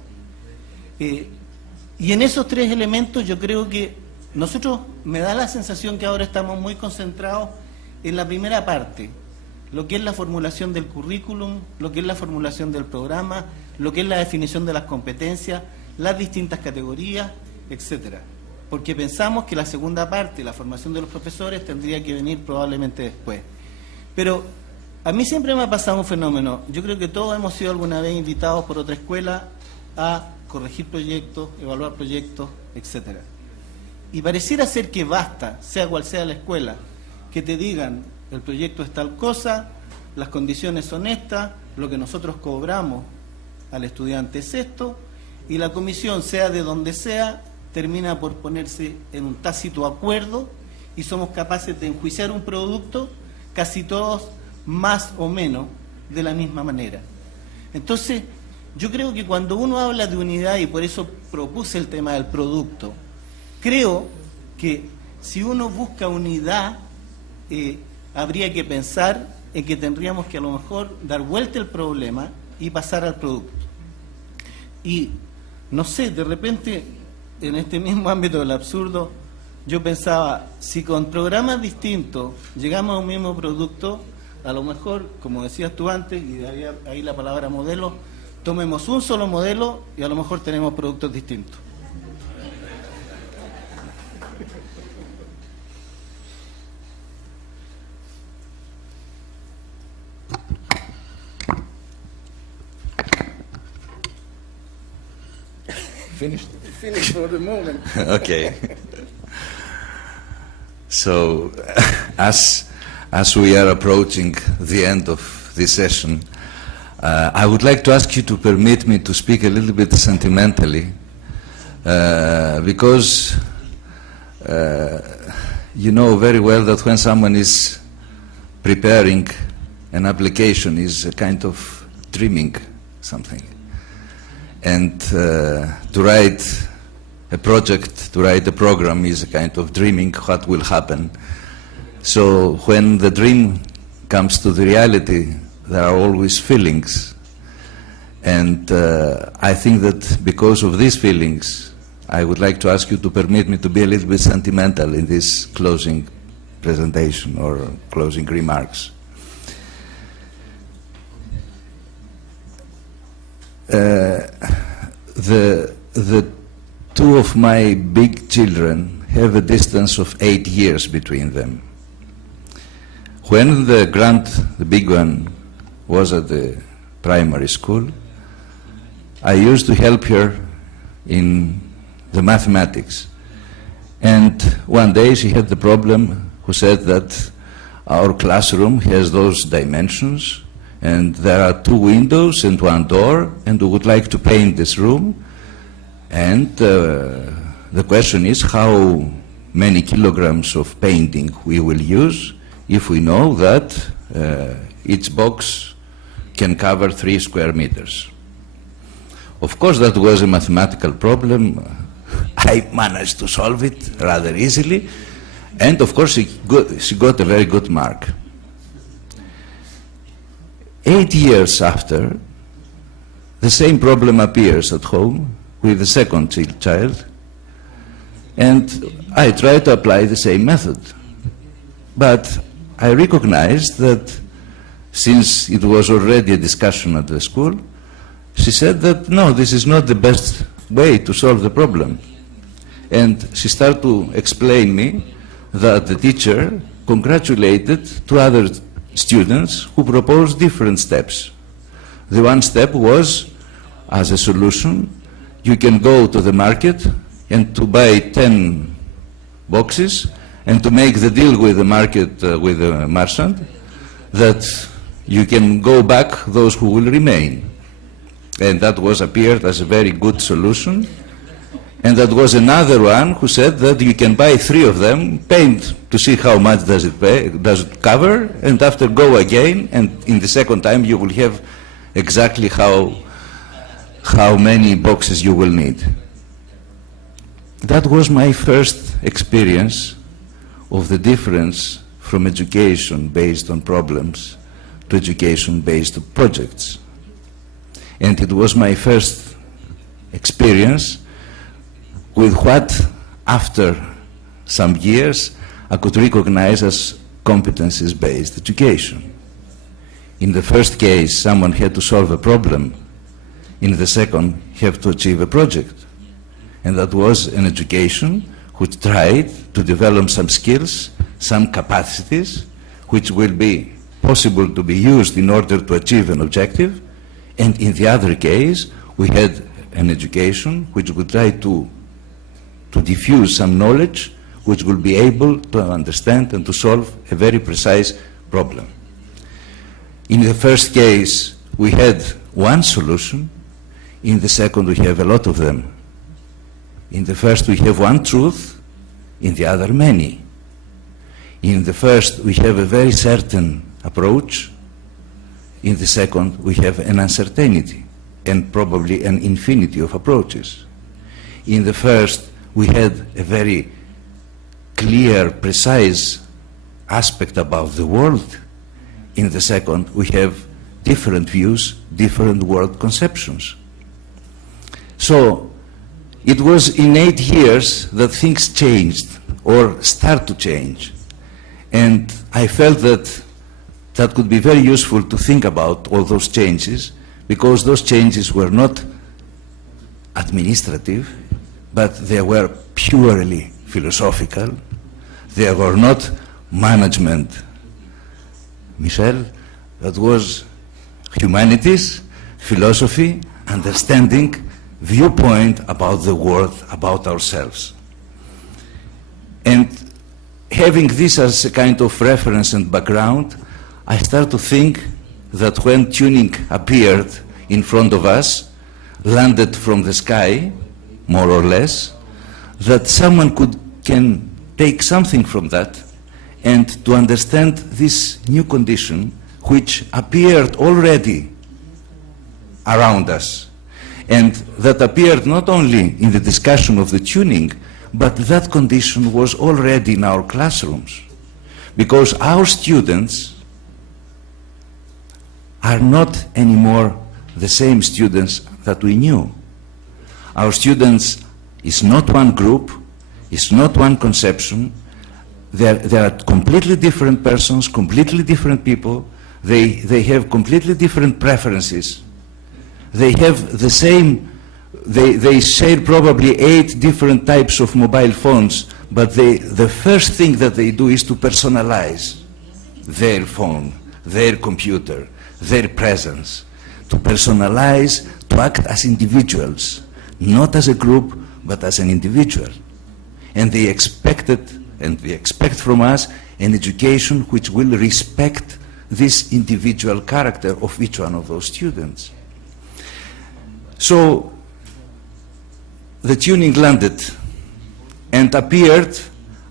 Y en esos tres elementos yo creo que nosotros, me da la sensación que ahora estamos muy concentrados en la primera parte lo que es la formulación del currículum, lo que es la formulación del programa, lo que es la definición de las competencias, las distintas categorías, etcétera. Porque pensamos que la segunda parte, la formación de los profesores, tendría que venir probablemente después. Pero a mí siempre me ha pasado un fenómeno. Yo creo que todos hemos sido alguna vez invitados por otra escuela a corregir proyectos, evaluar proyectos, etcétera. Y pareciera ser que basta, sea cual sea la escuela, que te digan el proyecto es tal cosa, las condiciones son estas, lo que nosotros cobramos al estudiante es esto, y la comisión, sea de donde sea, termina por ponerse en un tácito acuerdo y somos capaces de enjuiciar un producto, casi todos más o menos de la misma manera. Entonces, yo creo que cuando uno habla de unidad, y por eso propuse el tema del producto, creo que si uno busca unidad, habría que pensar en que tendríamos que a lo mejor dar vuelta el problema y pasar al producto. Y no sé, de repente, en este mismo ámbito del absurdo, yo pensaba, si con programas distintos llegamos a un mismo producto, a lo mejor, como decías tú antes, y de ahí la palabra modelo, tomemos un solo modelo y a lo mejor tenemos productos distintos. Finished? Finished for the moment. Okay. So, as we are approaching the end of this session, I would like to ask you to permit me to speak a little bit sentimentally, because you know very well that when someone is preparing an application is a kind of dreaming something. And to write a project, to write a program is a kind of dreaming what will happen. So when the dream comes to the reality, there are always feelings. And I think that because of these feelings, I would like to ask you to permit me to be a little bit sentimental in this closing presentation or closing remarks. The two of my big children have a distance of 8 years between them. When the big one, was at the primary school, I used to help her in the mathematics. And one day she had the problem, who said that our classroom has those dimensions, and there are 2 windows and 1 door, and we would like to paint this room. And the question is how many kilograms of painting we will use if we know that each box can cover 3 square meters. Of course, that was a mathematical problem. I managed to solve it rather easily, and of course she got a very good mark. 8 years after, the same problem appears at home with the second child, and I try to apply the same method. But I recognized that since it was already a discussion at the school, she said that no, this is not the best way to solve the problem. And she started to explain me that the teacher congratulated 2 other students who proposed different steps. The one step was, as a solution, you can go to the market and to buy 10 boxes and to make the deal with the market, with the merchant, that you can go back those who will remain. And that was appeared as a very good solution. And that was another one who said that you can buy 3 of them, paint to see how much does it cover, and after go again, and in the second time you will have exactly how many boxes you will need. That was my first experience of the difference from education based on problems to education based on projects. And it was my first experience with what, after some years, I could recognize as competencies-based education. In the first case, someone had to solve a problem. In the second, have to achieve a project. And that was an education which tried to develop some skills, some capacities, which will be possible to be used in order to achieve an objective. And in the other case, we had an education which would try to diffuse some knowledge which will be able to understand and to solve a very precise problem. In the first case, we had one solution. In the second, we have a lot of them. In the first, we have one truth. In the other, many. In the first, we have a very certain approach. In the second, we have an uncertainty and probably an infinity of approaches. In the first, we had a very clear, precise aspect about the world. In the second, we have different views, different world conceptions. So it was in 8 years that things changed or start to change. And I felt that that could be very useful to think about all those changes, because those changes were not administrative, but they were purely philosophical. They were not management. Michel, that was humanities, philosophy, understanding, viewpoint about the world, about ourselves. And having this as a kind of reference and background, I start to think that when tuning appeared in front of us, landed from the sky, more or less, that someone can take something from that and to understand this new condition which appeared already around us, and that appeared not only in the discussion of the tuning, but that condition was already in our classrooms, because our students are not anymore the same students that we knew. Our students is not one group, is not one conception. They are completely different persons, completely different people. They have completely different preferences. They have the same, they share probably 8 different types of mobile phones, but the first thing that they do is to personalize their phone, their computer, their presence, to personalize, to act as individuals, not as a group, but as an individual. And they expected, and they expect from us, an education which will respect this individual character of each one of those students. So the tuning landed and appeared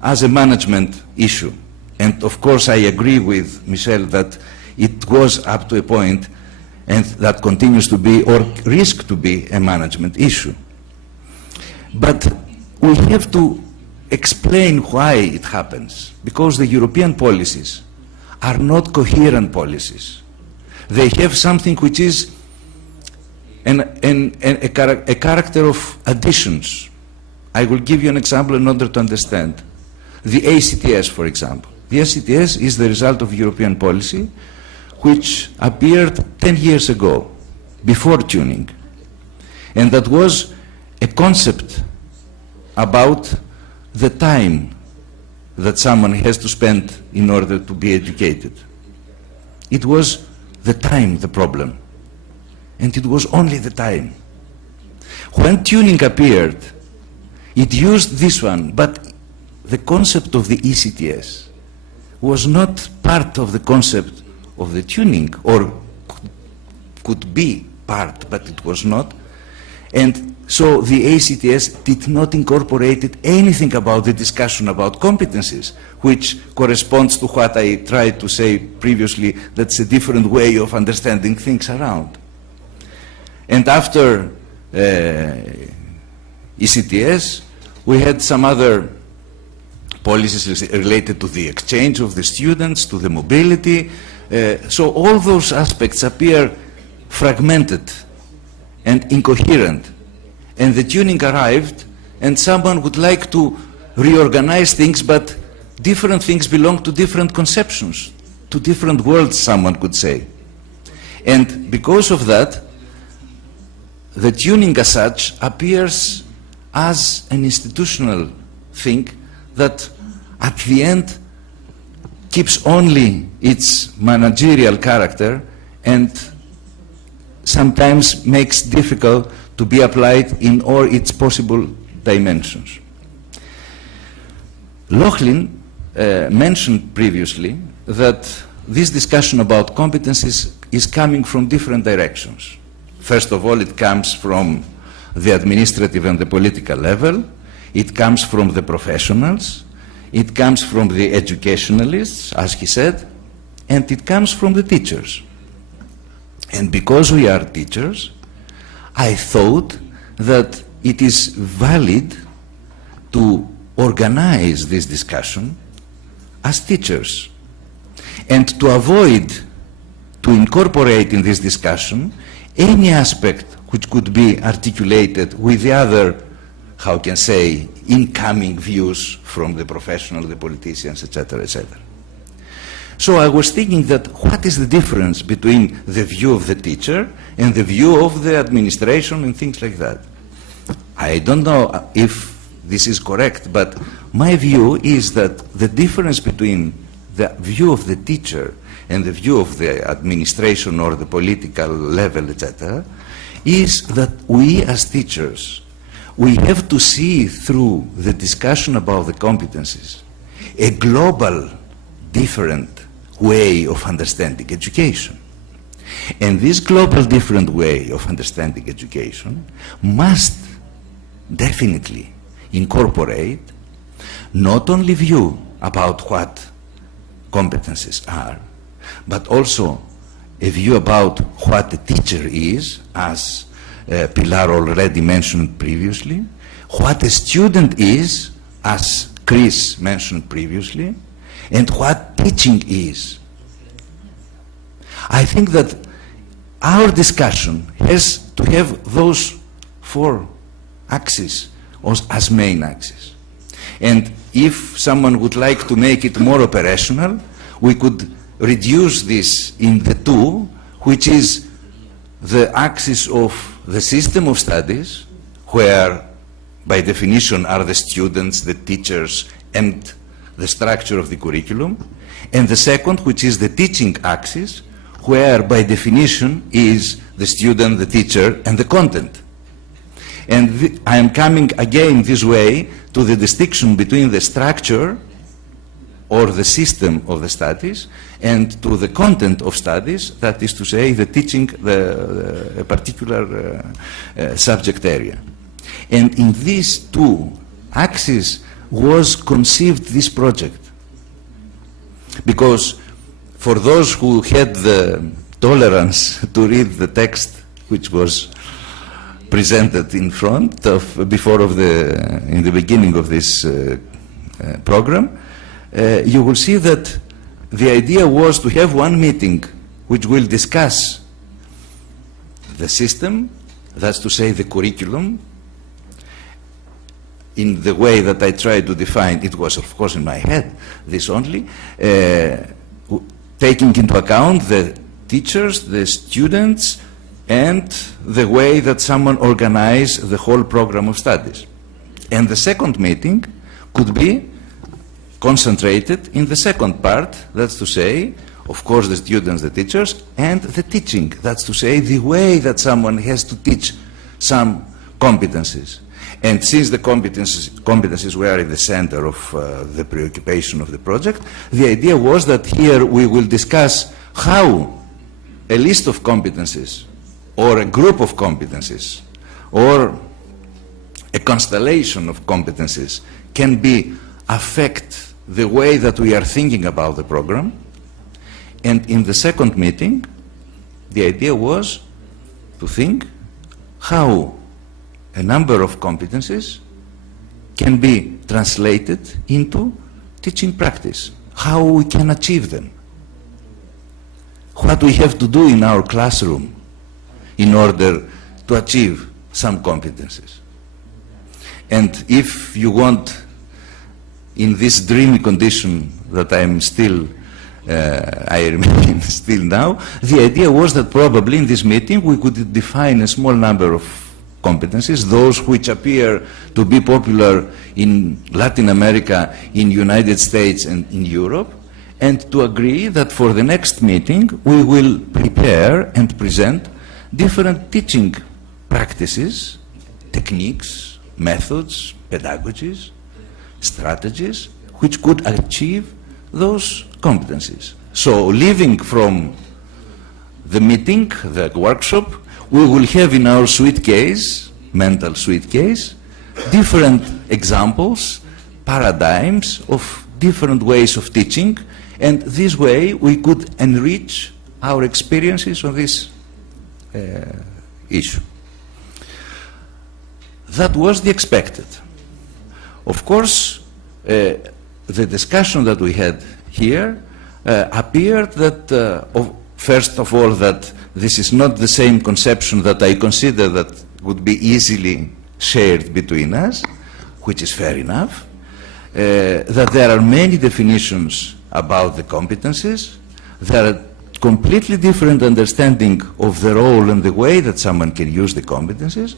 as a management issue. And of course I agree with Michel that it was up to a point, and that continues to be, or risk to be, a management issue. But we have to explain why it happens, because the European policies are not coherent policies. They have something which is a character of additions. I will give you an example in order to understand. The ACTS, for example. The ACTS is the result of European policy which appeared 10 years ago, before tuning. And that was a concept about the time that someone has to spend in order to be educated. It was the time, the problem. And it was only the time. When tuning appeared, it used this one, but the concept of the ECTS was not part of the concept of the tuning, or could be part, but it was not. And so the ACTS did not incorporate anything about the discussion about competencies, which corresponds to what I tried to say previously, that's a different way of understanding things around. And after ECTS, we had some other policies related to the exchange of the students, to the mobility. So all those aspects appear fragmented and incoherent. And the tuning arrived, and someone would like to reorganize things, but different things belong to different conceptions, to different worlds, someone could say. And because of that, the tuning as such appears as an institutional thing that at the end keeps only its managerial character and sometimes makes difficult to be applied in all its possible dimensions. Lachlan mentioned previously that this discussion about competencies is coming from different directions. First of all, it comes from the administrative and the political level, it comes from the professionals, it comes from the educationalists, as he said, and it comes from the teachers. And because we are teachers, I thought that it is valid to organize this discussion as teachers and to avoid to incorporate in this discussion any aspect which could be articulated with the other, how can I say, incoming views from the professional, the politicians, etc., etc. So I was thinking that what is the difference between the view of the teacher and the view of the administration and things like that? I don't know if this is correct, but my view is that the difference between the view of the teacher and the view of the administration or the political level, etc., is that we as teachers, we have to see through the discussion about the competencies a global, different way of understanding education. And this global, different way of understanding education must definitely incorporate not only view about what competencies are, but also a view about what a teacher is, as Pilar already mentioned previously, what a student is, as Chris mentioned previously, and what teaching is. I think that our discussion has to have those four axes as main axes. And if someone would like to make it more operational, we could reduce this in the two, which is the axis of the system of studies, where by definition are the students, the teachers, and the structure of the curriculum, and the second, which is the teaching axis, where by definition is the student, the teacher, and the content. And I am coming again this way to the distinction between the structure or the system of the studies and to the content of studies, that is to say the teaching a particular subject area. And in these two axes was conceived this project. Because for those who had the tolerance to read the text which was presented in front of, in the beginning of this program, you will see that the idea was to have one meeting which will discuss the system, that's to say the curriculum, in the way that I tried to define. It was of course in my head, this only, taking into account the teachers, the students, and the way that someone organized the whole program of studies. And the second meeting could be concentrated in the second part, that's to say, of course, the students, the teachers, and the teaching, that's to say, the way that someone has to teach some competencies. And since the competencies were in the center of the preoccupation of the project, the idea was that here we will discuss how a list of competencies or a group of competencies or a constellation of competencies can affect the way that we are thinking about the program. And in the second meeting, the idea was to think how a number of competencies can be translated into teaching practice, how we can achieve them, what we have to do in our classroom in order to achieve some competencies. And if you want in this dreamy condition that I'm still, I remain still now, the idea was that probably in this meeting we could define a small number of competencies, those which appear to be popular in Latin America, in United States and in Europe, and to agree that for the next meeting we will prepare and present different teaching practices, techniques, methods, pedagogies, strategies, which could achieve those competencies. So, leaving from the meeting, the workshop, we will have in our suitcase, mental suitcase, different examples, paradigms of different ways of teaching, and this way we could enrich our experiences on this issue. That was the expected. Of course, the discussion that we had here appeared that, first of all, that this is not the same conception that I consider that would be easily shared between us, which is fair enough, that there are many definitions about the competencies, there are completely different understanding of the role and the way that someone can use the competencies,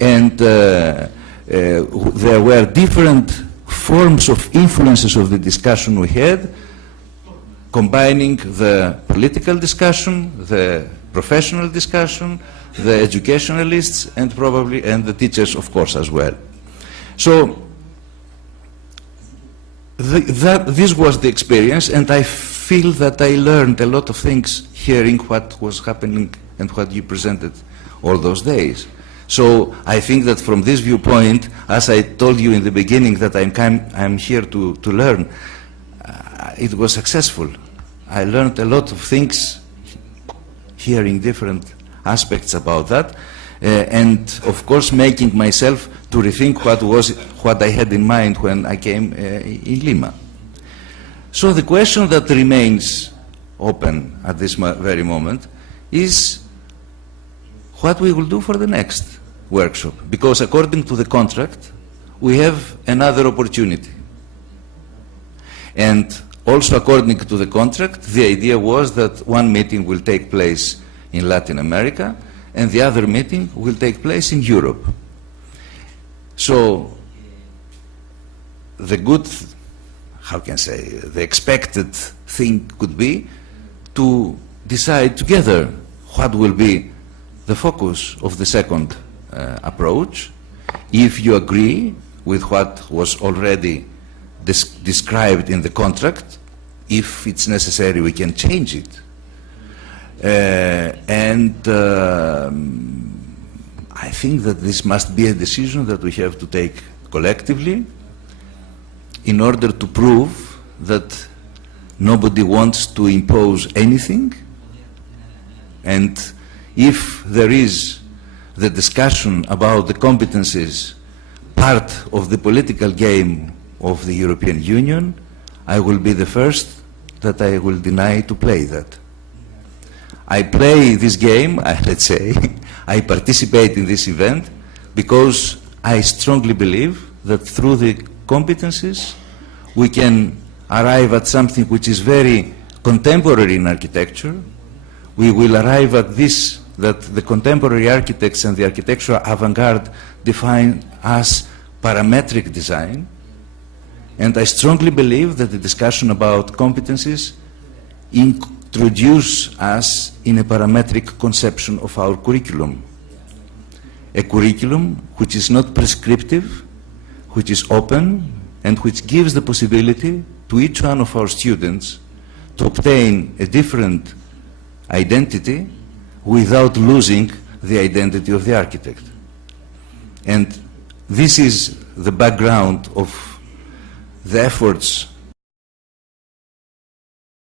and there were different forms of influences of the discussion we had, combining the political discussion, the professional discussion, the educationalists, and probably the teachers, of course, as well. So this was the experience, and I feel that I learned a lot of things hearing what was happening and what you presented all those days. So I think that from this viewpoint, as I told you in the beginning that I'm here to learn, it was successful. I learned a lot of things hearing different aspects about that, and of course making myself to rethink what I had in mind when I came in Lima. So the question that remains open at this very moment is what we will do for the next workshop, because according to the contract we have another opportunity, and also according to the contract the idea was that one meeting will take place in Latin America and the other meeting will take place in Europe. So the good, how can I say, the expected thing could be to decide together what will be the focus of the second approach. If you agree with what was already described in the contract, if it's necessary we can change it. I think that this must be a decision that we have to take collectively in order to prove that nobody wants to impose anything, and if there is the discussion about the competencies part of the political game of the European Union, I will be the first that I will deny to play that. I play this game, let's say, I participate in this event because I strongly believe that through the competencies we can arrive at something which is very contemporary in architecture. We will arrive at this, that the contemporary architects and the architectural avant-garde define as parametric design, and I strongly believe that the discussion about competencies introduce us in a parametric conception of our curriculum. A curriculum which is not prescriptive, which is open, and which gives the possibility to each one of our students to obtain a different identity without losing the identity of the architect. And this is the background of the efforts